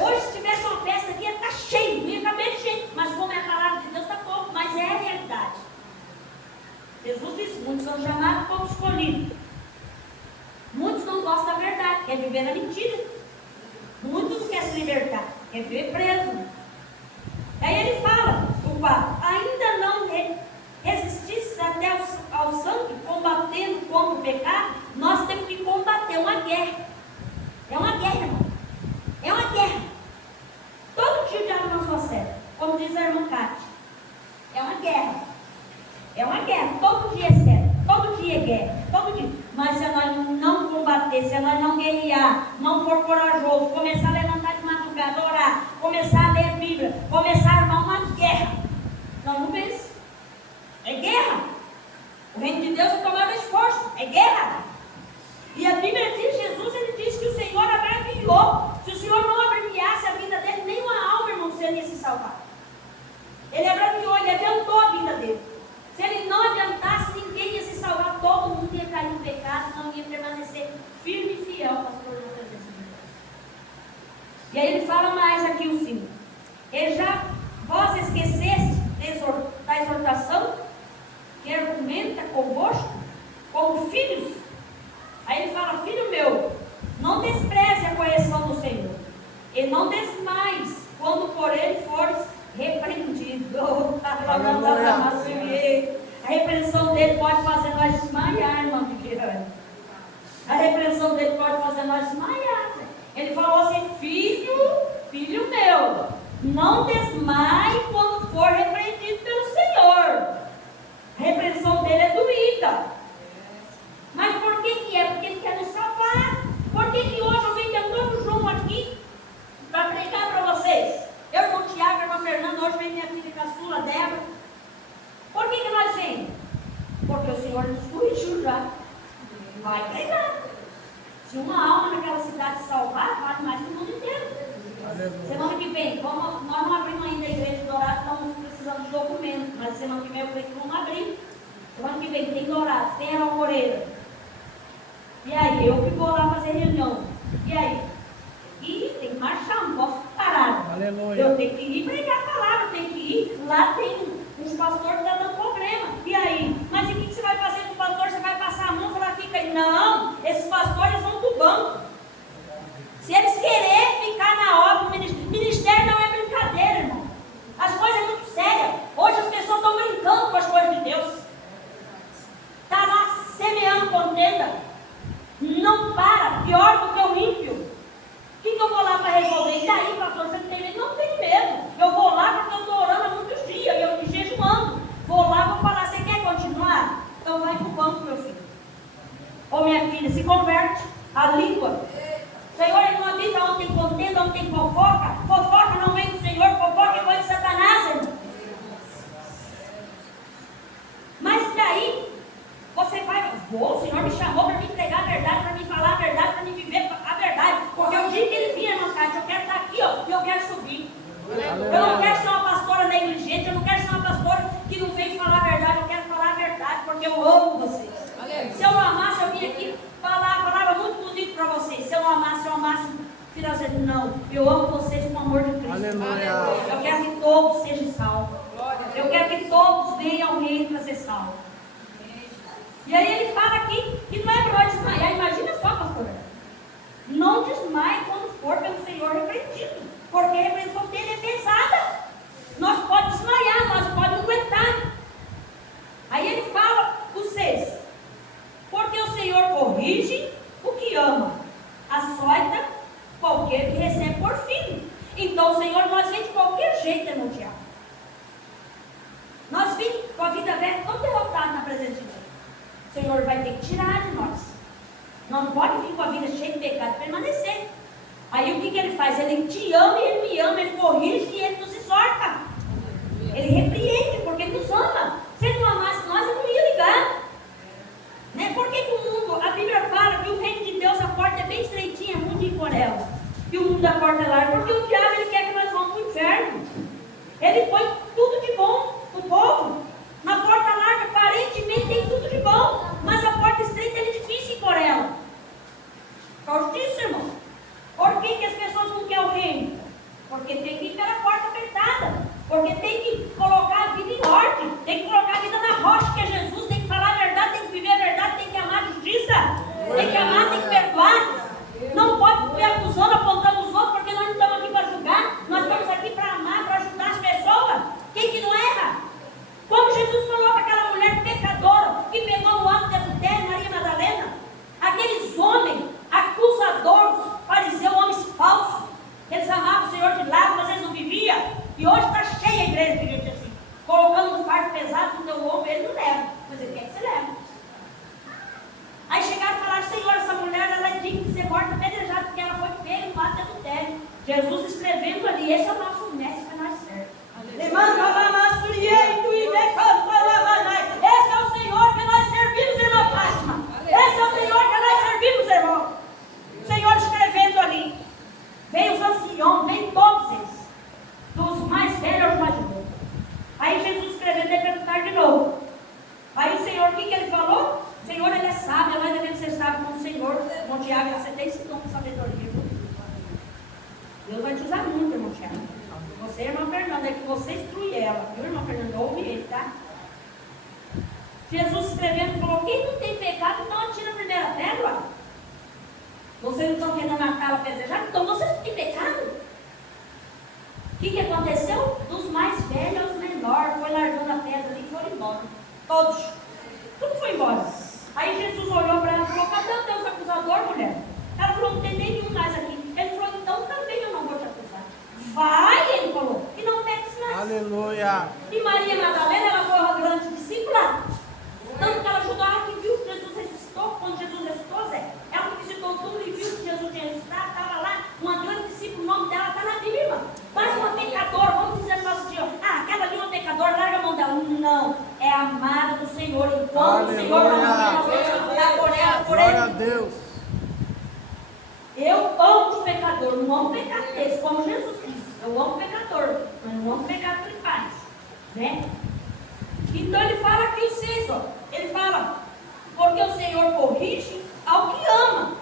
hoje se tivesse uma festa aqui, ia estar cheio, ia caber de gente. Mas como é a palavra de Deus, está pouco. Mas é a realidade. Jesus disse, muitos são chamados, poucos escolhidos. Muitos não gostam da verdade, quer viver na mentira. Muitos não querem se libertar, quer viver preso. Aí ele fala, o 4, ainda não resististes até ao sangue, combatendo contra o pecado. Nós temos que combater uma guerra. É uma guerra, irmão. É uma guerra. Todo dia o diabo não sua seta, como diz a irmã Cátia. É uma guerra. É uma guerra. Todo dia é seta. Todo dia é guerra. Todo dia. Mas se nós não combater, se nós não guerrear, não for corajoso, começar a levantar de madrugada, orar, começar Ele abreviou, ele adiantou a vida dele. Se ele não adiantasse, ninguém ia se salvar, todo mundo ia cair no pecado, não ia permanecer firme e fiel, pastor, na presença de Deus. E aí ele fala mais aqui o 5. Ele já, vós esqueceste da exortação, que argumenta convosco, como filhos. Aí ele fala, filho meu, não despreze a correção do Senhor, e não desmais quando por ele fores repreendido. A repreensão dele pode fazer nós desmaiar, irmão Viviane. A repreensão dele pode fazer nós desmaiar. Ele falou assim, filho meu, não desmaie quando for repreendido pelo Senhor. A repreensão dele é doída. Mas por que é? Porque ele quer nos salvar. Por que hoje eu venho tentando João aqui para pregar para vocês? Eu, irmão Tiago, irmã Fernanda, hoje vem minha filha caçula, Débora. Por que nós vemos? Porque o Senhor nos corrigiu já. Vai pregar. Se uma alma naquela cidade salvar, vale mais que o mundo inteiro. Semana que vem, nós não abrimos ainda a igreja de Dourado, estamos precisando de documento, mas semana que vem eu creio que vamos abrir. Semana que vem tem Dourado, tem a Moreira. E aí, eu que vou lá fazer reunião. E aí? E tem que marchar, não posso parar. Aleluia. Eu tenho que ir pregar a palavra, eu tenho que ir. Lá tem uns pastores que estão dando problema. E aí? Mas e o que você vai fazer com o pastor? Você vai passar a mão e falar, fica aí. Não, esses pastores vão para o banco. Se eles quererem ficar na obra, ministério não é brincadeira, irmão. As coisas são muito sérias. Hoje as pessoas estão brincando com as coisas de Deus. Está lá semeando contenda. Não para, pior do que o ímpio. O que eu vou lá para resolver? E daí, pastor, você não tem medo? Não tem medo. Eu vou lá porque eu estou orando há muitos dias, eu estou jejuando. Vou lá, vou falar, você quer continuar? Então vai para o banco, meu filho. Ou minha filha, se converte. A língua. Senhor, ele não habita onde tem contenda, onde tem fofoca. Fofoca não vem do Senhor, fofoca é coisa de Satanás, irmão. Mas daí, você vai, o Senhor me chamou para me entregar a verdade, para me falar a verdade, para me viver a verdade. Porque o dia que ele vinha, irmão, eu quero estar aqui, ó, e eu quero subir. Eu não quero ser uma pastora negligente, eu não quero ser uma pastora que não vem falar a verdade, eu quero falar a verdade, porque eu amo vocês. Se eu não amasse, eu vim aqui falava muito bonito para vocês. Se eu não amasse, financeiro. Não, eu amo vocês com o amor de Cristo. Aleluia. Eu quero que todos sejam salvos. Eu quero que todos venham ao reino para ser salvos. E aí ele fala aqui que não é para desmaiar. Imagina só, pastor. Não desmaie quando for pelo Senhor repreendido, porque a repreensão dele é pesada. Nós podemos desmaiar, nós podemos aguentar. Aí ele fala, o 6. Porque o Senhor corrige o que ama, açoita qualquer que recebe por filho. Então o Senhor nós vem de qualquer jeito, irmão Tiago. Nós vimos com a vida velha tão derrotados na presença de Deus. O Senhor vai ter que tirar de nós. Não pode vir com a vida cheia de pecado e permanecer. Aí o que ele faz? Ele te ama e ele me ama, ele corrige e ele nos exorta. Ele repreende porque ele nos ama. Se ele não amasse nós, ele não ia ligar. Né? Por que o mundo, a Bíblia fala que o reino de Deus, a porta é bem estreitinha, muito por ela. E o mundo da porta é larga, porque o diabo ele quer que nós vamos para o inferno. Ele põe tudo de bom no povo. Na porta larga, aparentemente tem tudo de bom, mas a porta estreita é difícil por ela. Por causa disso, irmão. Por que as pessoas não querem o reino? Porque tem que ir pela porta apertada. Porque tem que colocar a vida em ordem. Tem que colocar a vida na rocha, que é Jesus. Tem que falar a verdade, tem que viver a verdade, tem que amar a justiça. Tem que amar, tem que perdoar. Não pode ficar acusando, apontando os outros, porque nós não estamos aqui para julgar. Nós estamos aqui para amar, para ajudar as pessoas. Quem que não erra? Como Jesus falou para aquela mulher pecadora que pegou no ato de adultério, Maria Madalena, aqueles homens acusadores, fariseus, homens falsos, eles amavam o Senhor de lado, mas eles não viviam. E hoje está cheia a igreja de gente assim, colocando um fardo pesado no teu ombro, ele não leva, mas ele quer que você leve. Aí chegaram e falaram, Senhor, essa mulher ela é digna de ser morta apedrejada, porque ela foi pega no ato de adultério. Jesus escrevendo ali, esse é o nosso mestre que nós servemos. Esse é o Senhor que nós servimos, irmã Fátima. Esse é o Senhor que nós servimos, irmão. O Senhor escrevendo ali. Vem os anciãos, vem todos eles. Dos mais velhos aos mais novos. Tiago, você tem esse dom com sabedoria, viu? Deus vai te usar muito, irmão Tiago. Você, irmã Fernanda, é que você instrui ela, viu, irmã Fernanda? Ouve ele, tá? Jesus escrevendo falou: quem não tem pecado, não atira a primeira pedra. Vocês não estão querendo matar a apedrejada? Então vocês não têm pecado. O que aconteceu? Dos mais velhos aos menores, foi largando a pedra ali e foram embora. Todos. Tudo foi embora. Aí Jesus olhou para ela e falou: cadê o teu acusador, mulher? Ela falou: não tem nenhum mais aqui. Ele falou: então também eu não vou te acusar. Vai, ele falou, e não peques mais. Aleluia. E Maria Madalena, ela foi uma grande discípula. Tanto que ela ajudou, ela que viu que Jesus ressuscitou. Quando Jesus ressuscitou, Zé, ela visitou tudo e viu que Jesus tinha ressuscitado. Estava lá, uma grande discípula, o nome dela está na Bíblia, irmã. Mas uma pecadora, vamos dizer no nosso dia: aquela ali é uma pecadora, larga a mão dela. Não, é a amada do Senhor. Enquanto o Senhor não nós vamos lutar por ela, por Glória a ele. Deus. Eu amo o pecador, não amo pecado desse, como Jesus disse. Eu amo o pecador, mas não amo o pecado que ele faz, né? Então ele fala aqui o 6, ó. Ele fala: porque o Senhor corrige ao que ama,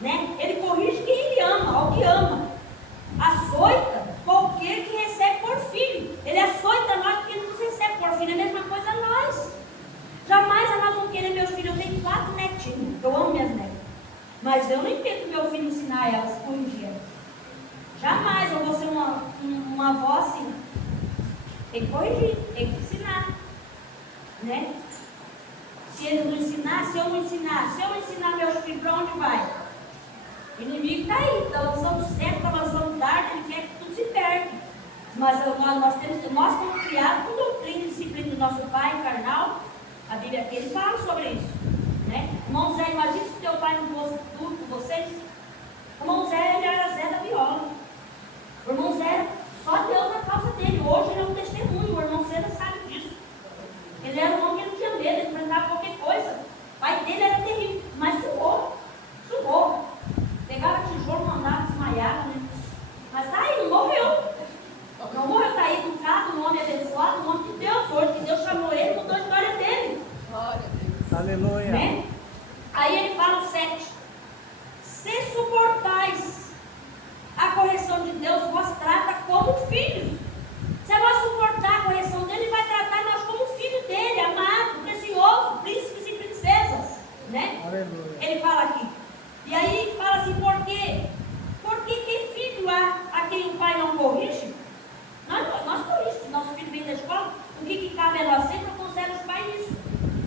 né? Ele corrige quem ele ama, ao que ama. Açoita qualquer que recebe por filho. Ele açoita nós porque ele nos recebe por filho. É a mesma coisa a nós. Jamais nós vamos querer meus filhos. Eu tenho 4 netinhos, eu amo minhas netas, mas eu não entendo meu filho ensinar elas, corrigir elas. Jamais eu vou ser uma avó assim. Tem que corrigir, tem que ensinar, né? Se ele não ensinar, se eu não ensinar meus filhos, para onde vai? O inimigo está aí, está lançando seta, está lançando dardo, ele quer que tudo se perde. Mas nós fomos criados com doutrina e disciplina do nosso pai carnal. A Bíblia aqui ele fala sobre isso, né? Irmão Zé, imagina se teu pai não fosse duro com vocês. O irmão Zé, ele era Zé da viola. O irmão Zé, só Deus na causa dele. Hoje ele é um testemunho, o irmão Zé sabe disso. Ele era um homem que não tinha medo, ele enfrentava qualquer coisa. O pai dele era terrível, mas sugou. Pegava tijolo, mandava desmaiar, né? Mas tá aí, não morreu. Não morreu, tá aí educado, um homem abençoado, um homem de Deus. Hoje que Deus chamou ele, mudou a história dele. Glória a Deus. Aleluia. Né? Aí ele fala o 7. Se suportais a correção de Deus, vos trata como filhos. Se nós suportar a correção dele, ele vai tratar nós como filho dele, amado, precioso, príncipes e princesas, né? Aleluia. Ele fala aqui. E aí ele fala assim: por quê? Porque que filho há a quem o pai não corrige? Nós corrigimos. Nosso filho vem da escola, o que cabe a nós sempre aconselha os pais nisso.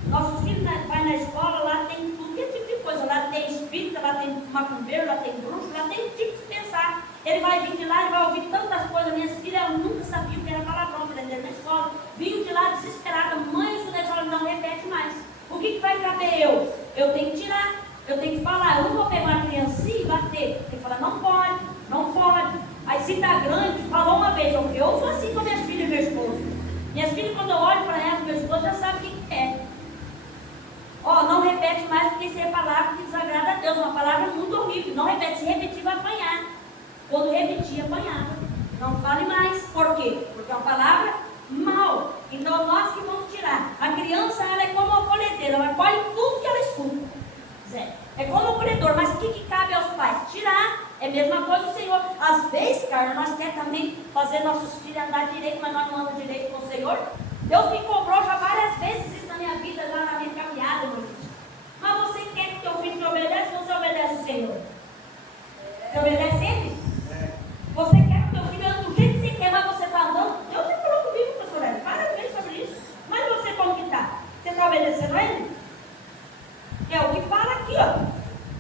Nossos filhos vai na escola, lá tem tudo que tipo de coisa. Lá tem espírita, lá tem macumbeiro, lá tem bruxo, lá tem tipo de pensar. Ele vai vir de lá, ele vai ouvir tantas coisas. Minhas filhas, elas nunca sabiam o que era palavrão, aprender na escola. Vinham de lá desesperada, mãe, isso daí fala: não repete mais. O que vai caber eu? Eu tenho que tirar, eu tenho que falar. Eu não vou pegar uma criancinha e bater. Tem que falar: não pode, não pode. Aí se está grande, falou uma vez, eu sou assim com minhas filhas e meu esposo. Minhas filhas, quando eu olho para elas, meu esposo já sabe o que é. Ó, não repete mais, porque isso é palavra que desagrada a Deus. Uma palavra muito horrível. Não repete, se repetir vai apanhar. Quando repetir, apanhava. Não fale mais. Por quê? Porque é uma palavra mal. Então nós que vamos tirar. A criança, ela é como uma colhedeira, ela colhe tudo que ela escuta. Zé. É como um colhedor, mas o que cabe aos pais? Tirar. É a mesma coisa o Senhor. Às vezes, cara, nós queremos também fazer nossos filhos andar direito, mas nós não andamos direito com o Senhor. Deus me cobrou já várias vezes isso na minha vida, já na minha caminhada, meu filho. Mas você quer que teu filho te obedeça ou você obedece o Senhor? Você obedece ele? Você quer que teu filho ande do jeito que você quer, mas você está andando? Deus me falou comigo, pastor Hélio, várias vezes sobre isso. Mas você como que está? Você está obedecendo a ele? É o que fala aqui, ó.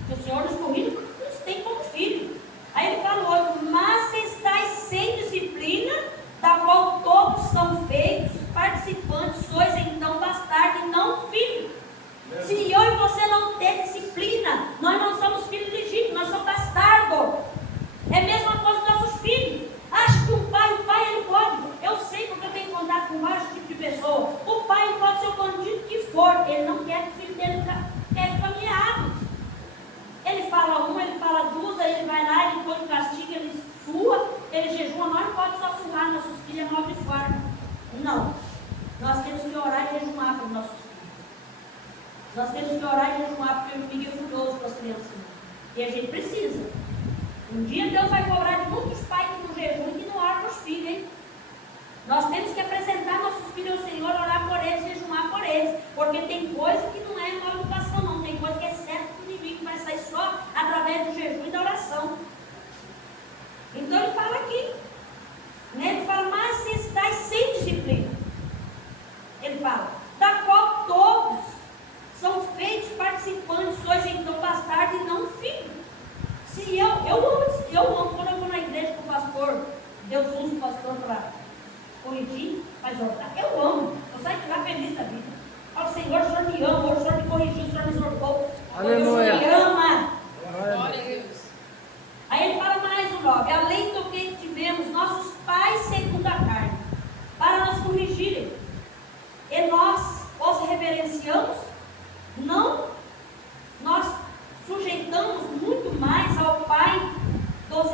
Que o Senhor nos corrige porque nos tem como filho. Aí ele fala o outro: mas se estáis sem disciplina, da qual todos são feitos participantes, sois então bastardo e não filho. Se eu e você não ter disciplina, nós não somos filhos legítimos, nós somos bastardos. É a mesma coisa dos nossos filhos. Acho que o pai ele pode. Eu sei porque eu tenho contato com vários tipos de pessoas. O pai pode ser o bandido que for, ele não quer que o filho dele caminhe errado. Ele fala uma, ele fala duas, aí ele vai lá, ele põe o castigo, ele sua, ele jejua. Nós não podemos só surrar nossos filhos mal de fora. Não. Nós temos que orar e jejuar para os nossos filhos. Nós temos que orar e jejuar, porque o inimigo é furioso para as crianças. E a gente precisa. Um dia Deus vai cobrar de muitos pais que não jejuam e que não oram para os filhos, hein? Nós temos que apresentar nossos filhos ao Senhor, orar por eles, jejuar por eles. Porque tem coisa que não é má educação, não. Tem coisa que é certo que o inimigo vai sair só através do jejum e da oração. Então ele fala aqui, né? Ele fala, mas se estáis sem disciplina. Ele fala, da qual todos são feitos participantes, sois então bastardos e não filhos. Se eu amo quando eu vou na igreja com o pastor, Deus usa o pastor para corrigir, mas eu amo, eu saio de lá feliz da vida. Falo, Senhor, o Senhor me ama, hoje o Senhor me corrigiu, o Senhor me exortou, Aleluia. o Senhor me ama. Glória a Deus. Aí ele fala mais o 9, além do que tivemos nossos pais segundo a carne, para nos corrigirem, e nós os reverenciamos, não, nós sujeitamos muito mais ao Pai dos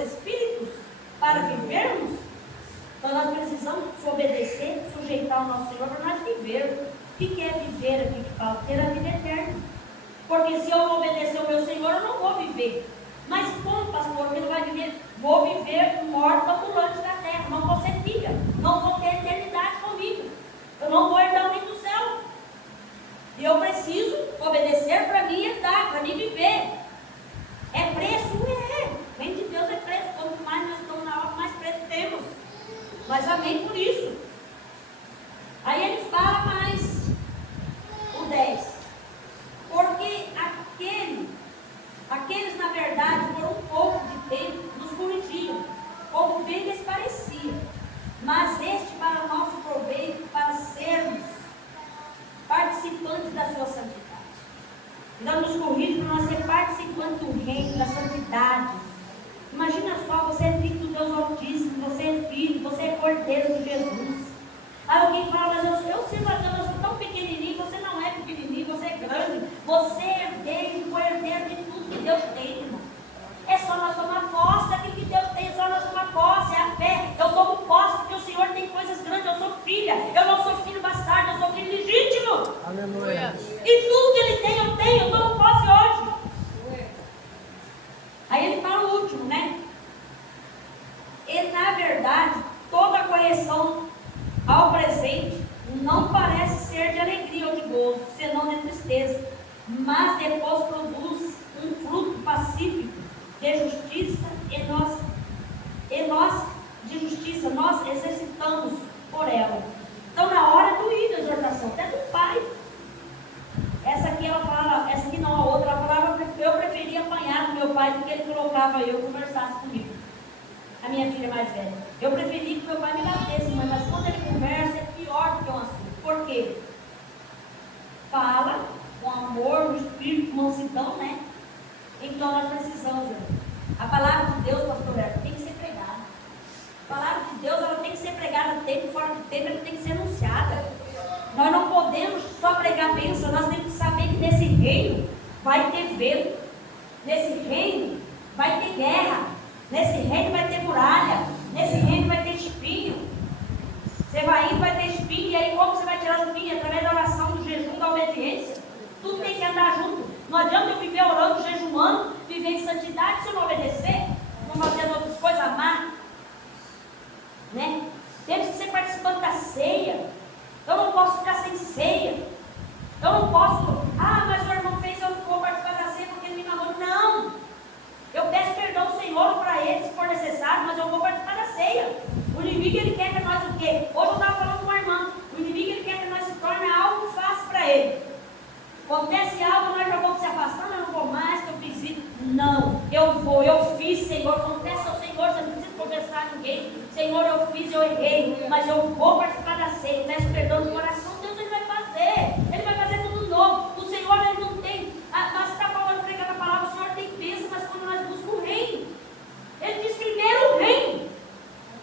Espíritos para vivermos. Então nós precisamos obedecer, sujeitar ao nosso Senhor para nós vivermos. O que é viver aqui que fala? Ter a vida eterna. Porque se eu não obedecer ao meu Senhor, eu não vou viver. Mas como, pastor, que não vai viver? Vou viver morto ambulante da terra, não vou ser filha, não vou ter eternidade comigo, eu não vou herdar o reino do céu. E eu preciso obedecer para mim herdar, para mim viver. É preço? É. O reino de Deus é preço. Quanto mais nós estamos na obra, mais preço temos. Mas amém por isso. Aí ele fala mais o 10. Porque aqueles na verdade por um pouco de tempo nos corrigiam, como bem lhes parecia, mas este para o nosso proveito, para sermos participantes da sua santidade. Então nos corrige para nós ser participantes do reino, da santidade. Imagina só, você é filho do Deus Altíssimo, você é filho, você é cordeiro de Jesus. Aí alguém fala, mas eu sou tão pequenininho, você não é pequenininho, você é grande, você é herdeiro, co-herdeiro de tudo que Deus tem, irmão. É só nós tomar posse daquilo que Deus tem, é só nós tomar posse, é a fé. Eu tomo posse porque o Senhor tem coisas grandes, eu sou filha, eu não sou filho bastardo, eu sou filho legítimo. Aleluia. E tudo que Ele tem, eu tenho, eu tomo posse hoje. Aí ele fala o último, né? E na verdade, toda correção ao presente não parece ser de alegria ou de gozo, senão de tristeza, mas depois produz um fruto pacífico de justiça e nós de justiça, nós exercitamos por ela. Então na hora do ir da exortação, até do pai. Essa aqui ela fala, essa aqui não, a outra, ela falava, eu preferia apanhar do meu pai do que ele colocava eu conversasse comigo. A minha filha mais velha. Eu preferia que meu pai me batesse, mãe, mas quando ele conversa é pior do que um assunto. Por quê? Fala com amor, no espírito, com mansidão, né? Então nós precisamos, irmão. A palavra de Deus, pastor Herto, tem que ser pregada. A palavra de Deus, ela tem que ser pregada tempo fora de tempo, ela tem que ser anunciada. Nós não podemos só pregar bênção, nós temos que saber que nesse reino vai ter vento, nesse reino vai ter guerra, nesse reino vai ter muralha, nesse reino vai ter espinho. Você vai indo, vai ter espinho, e aí como você vai tirar o espinho? Através da oração, do jejum, da obediência. Tudo tem que andar junto. Não adianta eu viver orando, jejuando, viver em santidade se eu não obedecer, não fazendo outras coisas, amar. Né? Temos que ser participante da ceia. Eu não posso ficar sem ceia. Eu não posso, mas o irmão fez, eu não vou participar da ceia porque ele me mandou. Não! Eu peço perdão ao Senhor para ele, se for necessário, mas eu vou participar da ceia. O inimigo, ele quer que nós o quê? Hoje eu estava falando com uma irmã. O inimigo, ele quer que nós se torne algo fácil para ele. Acontece algo, nós já vamos se afastando, eu não vou mais, que eu fiz isso. Não, eu vou, eu fiz, Senhor. Confessa ao Senhor, você não precisa confessar a ninguém. Senhor, eu fiz, eu errei, mas eu vou participar da ceia. Peço perdão do coração, Deus ele vai fazer. Ele vai fazer tudo novo. O Senhor, ele não tem. Nós estamos falando, pregando a palavra, o Senhor tem bênção, mas quando nós buscamos o reino, ele diz primeiro o reino.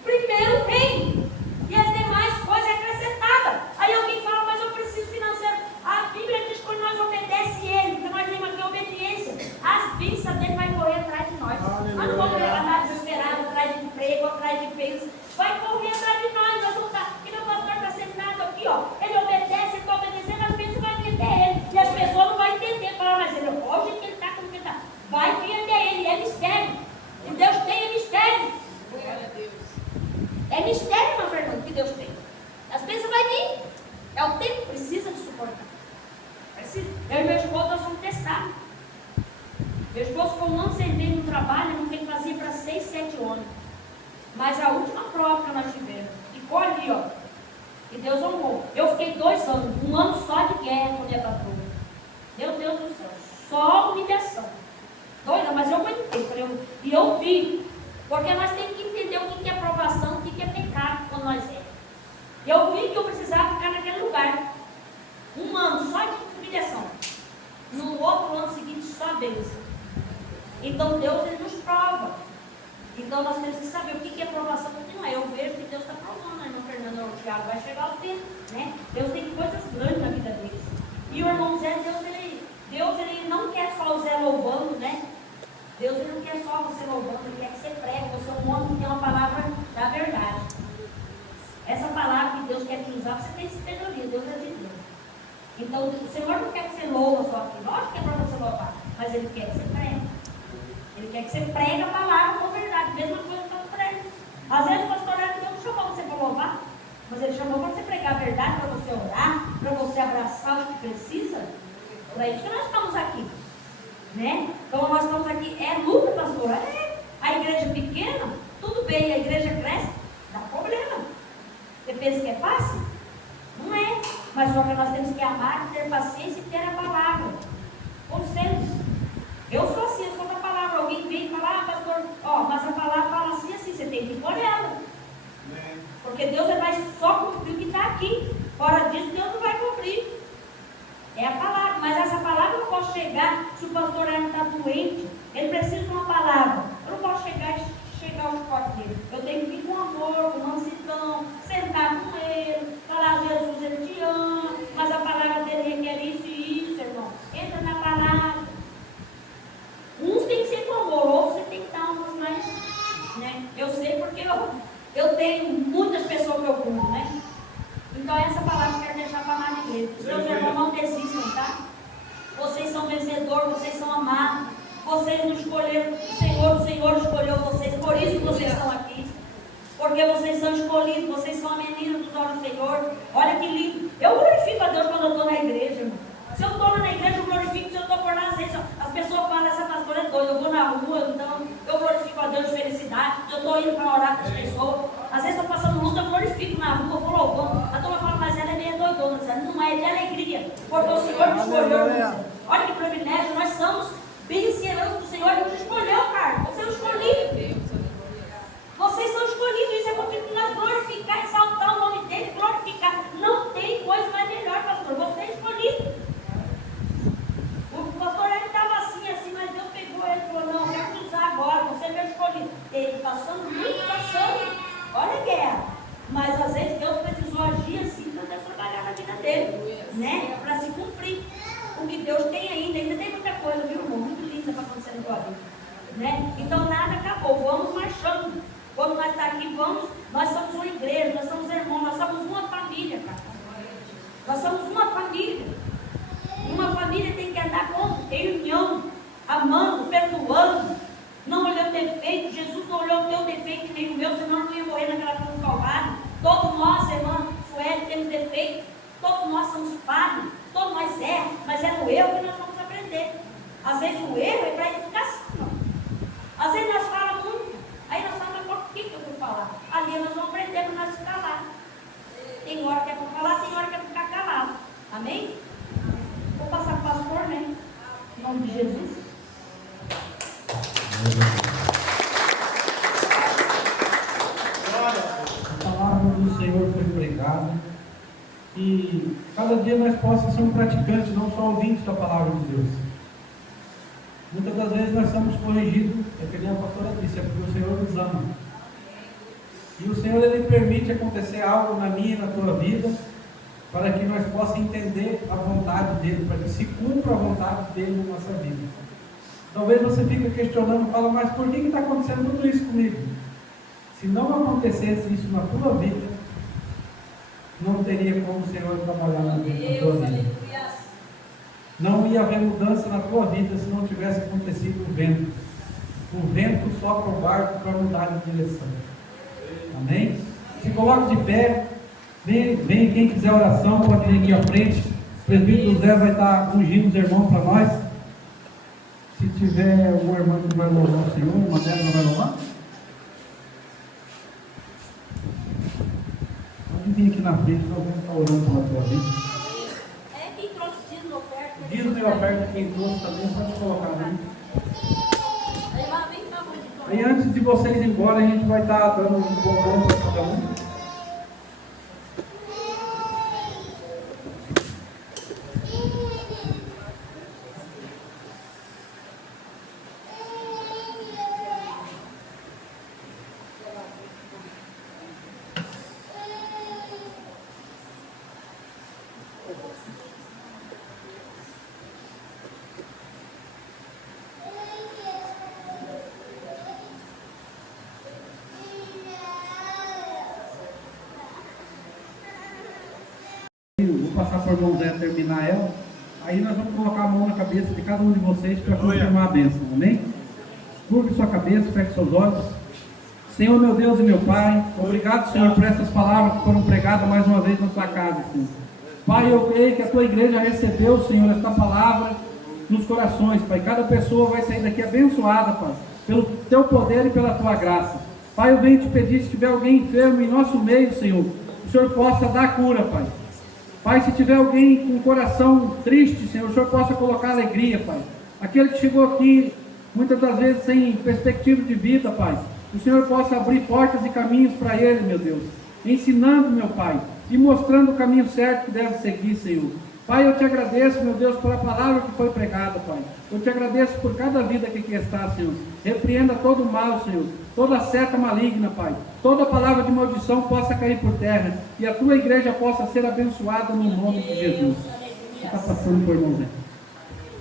Primeiro o reino. E as demais coisas é acrescentada. Aí alguém fala, mas eu preciso financeiro. A Bíblia diz que quando nós obedecemos ele, porque nós temos aqui obediência, as bênçãos dele vai correr atrás de nós. Nós não vamos andar desesperados atrás de emprego, atrás de bênçãos. Vai correr atrás de nós. Nós vamos estar. E meu pastor está sentado aqui, ó. Ele obedece, ele está obedecendo, as bênçãos vai vir até ele. E as Porque nós temos que entender o que é aprovação, o que é pecado quando nós erramos. Eu vi que eu precisava ficar naquele lugar. 1 ano só de humilhação. No outro ano seguinte, só bênção. Então Deus, Ele nos prova. Então nós temos que saber o que é aprovação e o que não é. Eu vejo que Deus está provando, irmão Fernando, o Thiago vai chegar ao tempo, né? Deus tem coisas grandes na vida deles. E o irmão Zé, Deus ele não quer só o Zé louvando, né? Deus ele não quer só você louvando, Ele quer que você pregue. Você é um homem que tem uma palavra da verdade. Essa palavra que Deus quer te usar, você tem sabedoria, Deus é de Deus. Então o Senhor não quer que você louva só aqui, lógico que é para você louvar, mas Ele quer que você pregue. Ele quer que você pregue a palavra com verdade, mesma coisa que eu prego. Às vezes o pastor Deus não chamou você para louvar, mas Ele chamou para você pregar a verdade, para você orar, para você abraçar o que precisa. Para isso que nós estamos aqui, né? Então nós estamos aqui, é luta, pastor. A igreja pequena, tudo bem, a igreja cresce, dá problema. Você pensa que é fácil? Não é. Mas só que nós temos que amar, ter paciência e ter a palavra. Conselhos. Eu sou assim, eu sou da palavra. Alguém vem e fala, pastor, mas a palavra fala assim, você tem que ir por ela. Porque Deus vai só cumprir o que está aqui. Fora disso, Deus não vai cumprir. É a palavra. Mas essa palavra eu não posso chegar, se o pastor está doente, ele precisa de uma palavra. Eu não posso chegar aos corpos dele. Eu tenho que vir com amor, com mansidão, sentar com ele, falar, Jesus, ele te ama, mas a palavra dele requer isso e isso, irmão. Entra na palavra. Uns tem que ser com amor, outros você tem que dar umas mais, né? Eu sei porque eu tenho muitas pessoas que eu cuido, né? Então essa palavra eu quero deixar para a igreja. Os seus irmãos não desistam, tá? Vocês são vencedores, vocês são amados. Vocês não escolheram o Senhor escolheu vocês, por isso vocês estão aqui. Porque vocês são escolhidos, vocês são a menina dos olhos do Senhor. Olha que lindo. Eu glorifico a Deus quando eu estou na igreja, irmão. Se eu estou na igreja, eu glorifico. Se eu estou por lá, às vezes as pessoas falam, essa pastora é doida. Eu vou na rua, então eu glorifico a Deus de felicidade. Eu estou indo para orar com as pessoas. Às vezes estou passando luta, eu glorifico na rua, eu vou louvando. A turma fala, mas ela é meio doidona. Não é de alegria, porque o Senhor nos escolheu. Olha que privilégio, nós somos bem-serãos do Senhor, Ele nos escolheu, cara. Você é um escolhido. Vocês são escolhidos. Isso é porque nós glorificar, exaltar o nome dele, glorificar. Não tem coisa mais melhor, pastor. Você é escolhido. O pastor ele estava assim, mas Deus pegou ele e falou, não, eu quero te usar agora, você é meu escolhido. Ele passando muito, passando. Olha a guerra. Mas às vezes Deus precisou agir assim para Deus trabalhar na vida dele, né? Para se cumprir. O que Deus tem ainda tem muita coisa, viu, irmão? Muito linda para acontecer na tua vida, né? Então nada acabou, vamos marchando. Quando nós estamos aqui, nós somos uma igreja, nós somos irmãos, nós somos uma família, cara. Nós somos uma família. Uma família tem que andar em união, amando, perdoando, não olhando defeito. Jesus não olhou o teu defeito nem o meu, senão não ia morrer naquela cruz do Calvário. Todos nós, irmã Sueli, temos defeito. Todos nós somos falhos, todos nós erramos, mas é no erro que nós vamos aprender. Às vezes o erro é para educação. Às vezes nós falamos muito, aí nós falamos, por que eu vou falar? Ali nós vamos aprender para nós ficar lá. Tem hora que é para falar, tem hora que é para ficar calado. Amém? Vou passar para o pastor, né? Em nome de Jesus. A palavra do Senhor foi pregada. E cada dia nós possamos ser um praticante, não só ouvintes da palavra de Deus. Muitas das vezes nós somos corrigidos, é que nem a pastora disse, é porque o Senhor nos ama. E o Senhor, Ele permite acontecer algo na minha e na tua vida, para que nós possamos entender a vontade dEle, para que se cumpra a vontade dEle na nossa vida. Talvez você fique questionando, fala, mas por que está acontecendo tudo isso comigo? Se não acontecesse isso na tua vida, não teria como o Senhor trabalhar na tua vida. Não ia haver mudança na tua vida se não tivesse acontecido o vento. O vento sopra o barco para mudar de direção. Amém? Se coloque de pé. Vem quem quiser oração, pode vir aqui à frente. O presbítero José vai estar ungindo os irmãos para nós. Se tiver algum irmão que vai louvar o Senhor, uma delas não vai louvar? Pode vir aqui na frente, nós vamos estar orando pela tua vida. Quem trouxe dízimo e oferta? Dízimo e oferta, quem trouxe também, pode colocar ali. Aí lá, vem cá, Aí antes de vocês ir embora, a gente vai estar dando um bombom para cada um. Vou passar por irmão Zé terminar ela. Aí nós vamos colocar a mão na cabeça de cada um de vocês para confirmar a bênção, amém? Curve sua cabeça, feche seus olhos. Senhor, meu Deus e meu Pai, obrigado, Senhor, por essas palavras que foram pregadas mais uma vez na sua casa, Senhor. Pai, eu creio que a tua igreja recebeu, Senhor, esta palavra nos corações, Pai. Cada pessoa vai sair daqui abençoada, Pai, pelo teu poder e pela tua graça. Pai, eu venho te pedir, se tiver alguém enfermo em nosso meio, Senhor, o Senhor possa dar cura, Pai. Pai, se tiver alguém com o coração triste, Senhor, o Senhor possa colocar alegria, Pai. Aquele que chegou aqui, muitas das vezes sem perspectiva de vida, Pai, o Senhor possa abrir portas e caminhos para ele, meu Deus, ensinando, meu Pai, e mostrando o caminho certo que deve seguir, Senhor. Pai, eu te agradeço, meu Deus, pela palavra que foi pregada, Pai. Eu te agradeço por cada vida que aqui está, Senhor. Repreenda todo o mal, Senhor. Toda seta maligna, Pai. Toda palavra de maldição possa cair por terra. E a tua igreja possa ser abençoada no nome de Jesus. Você está passando por irmão Zé.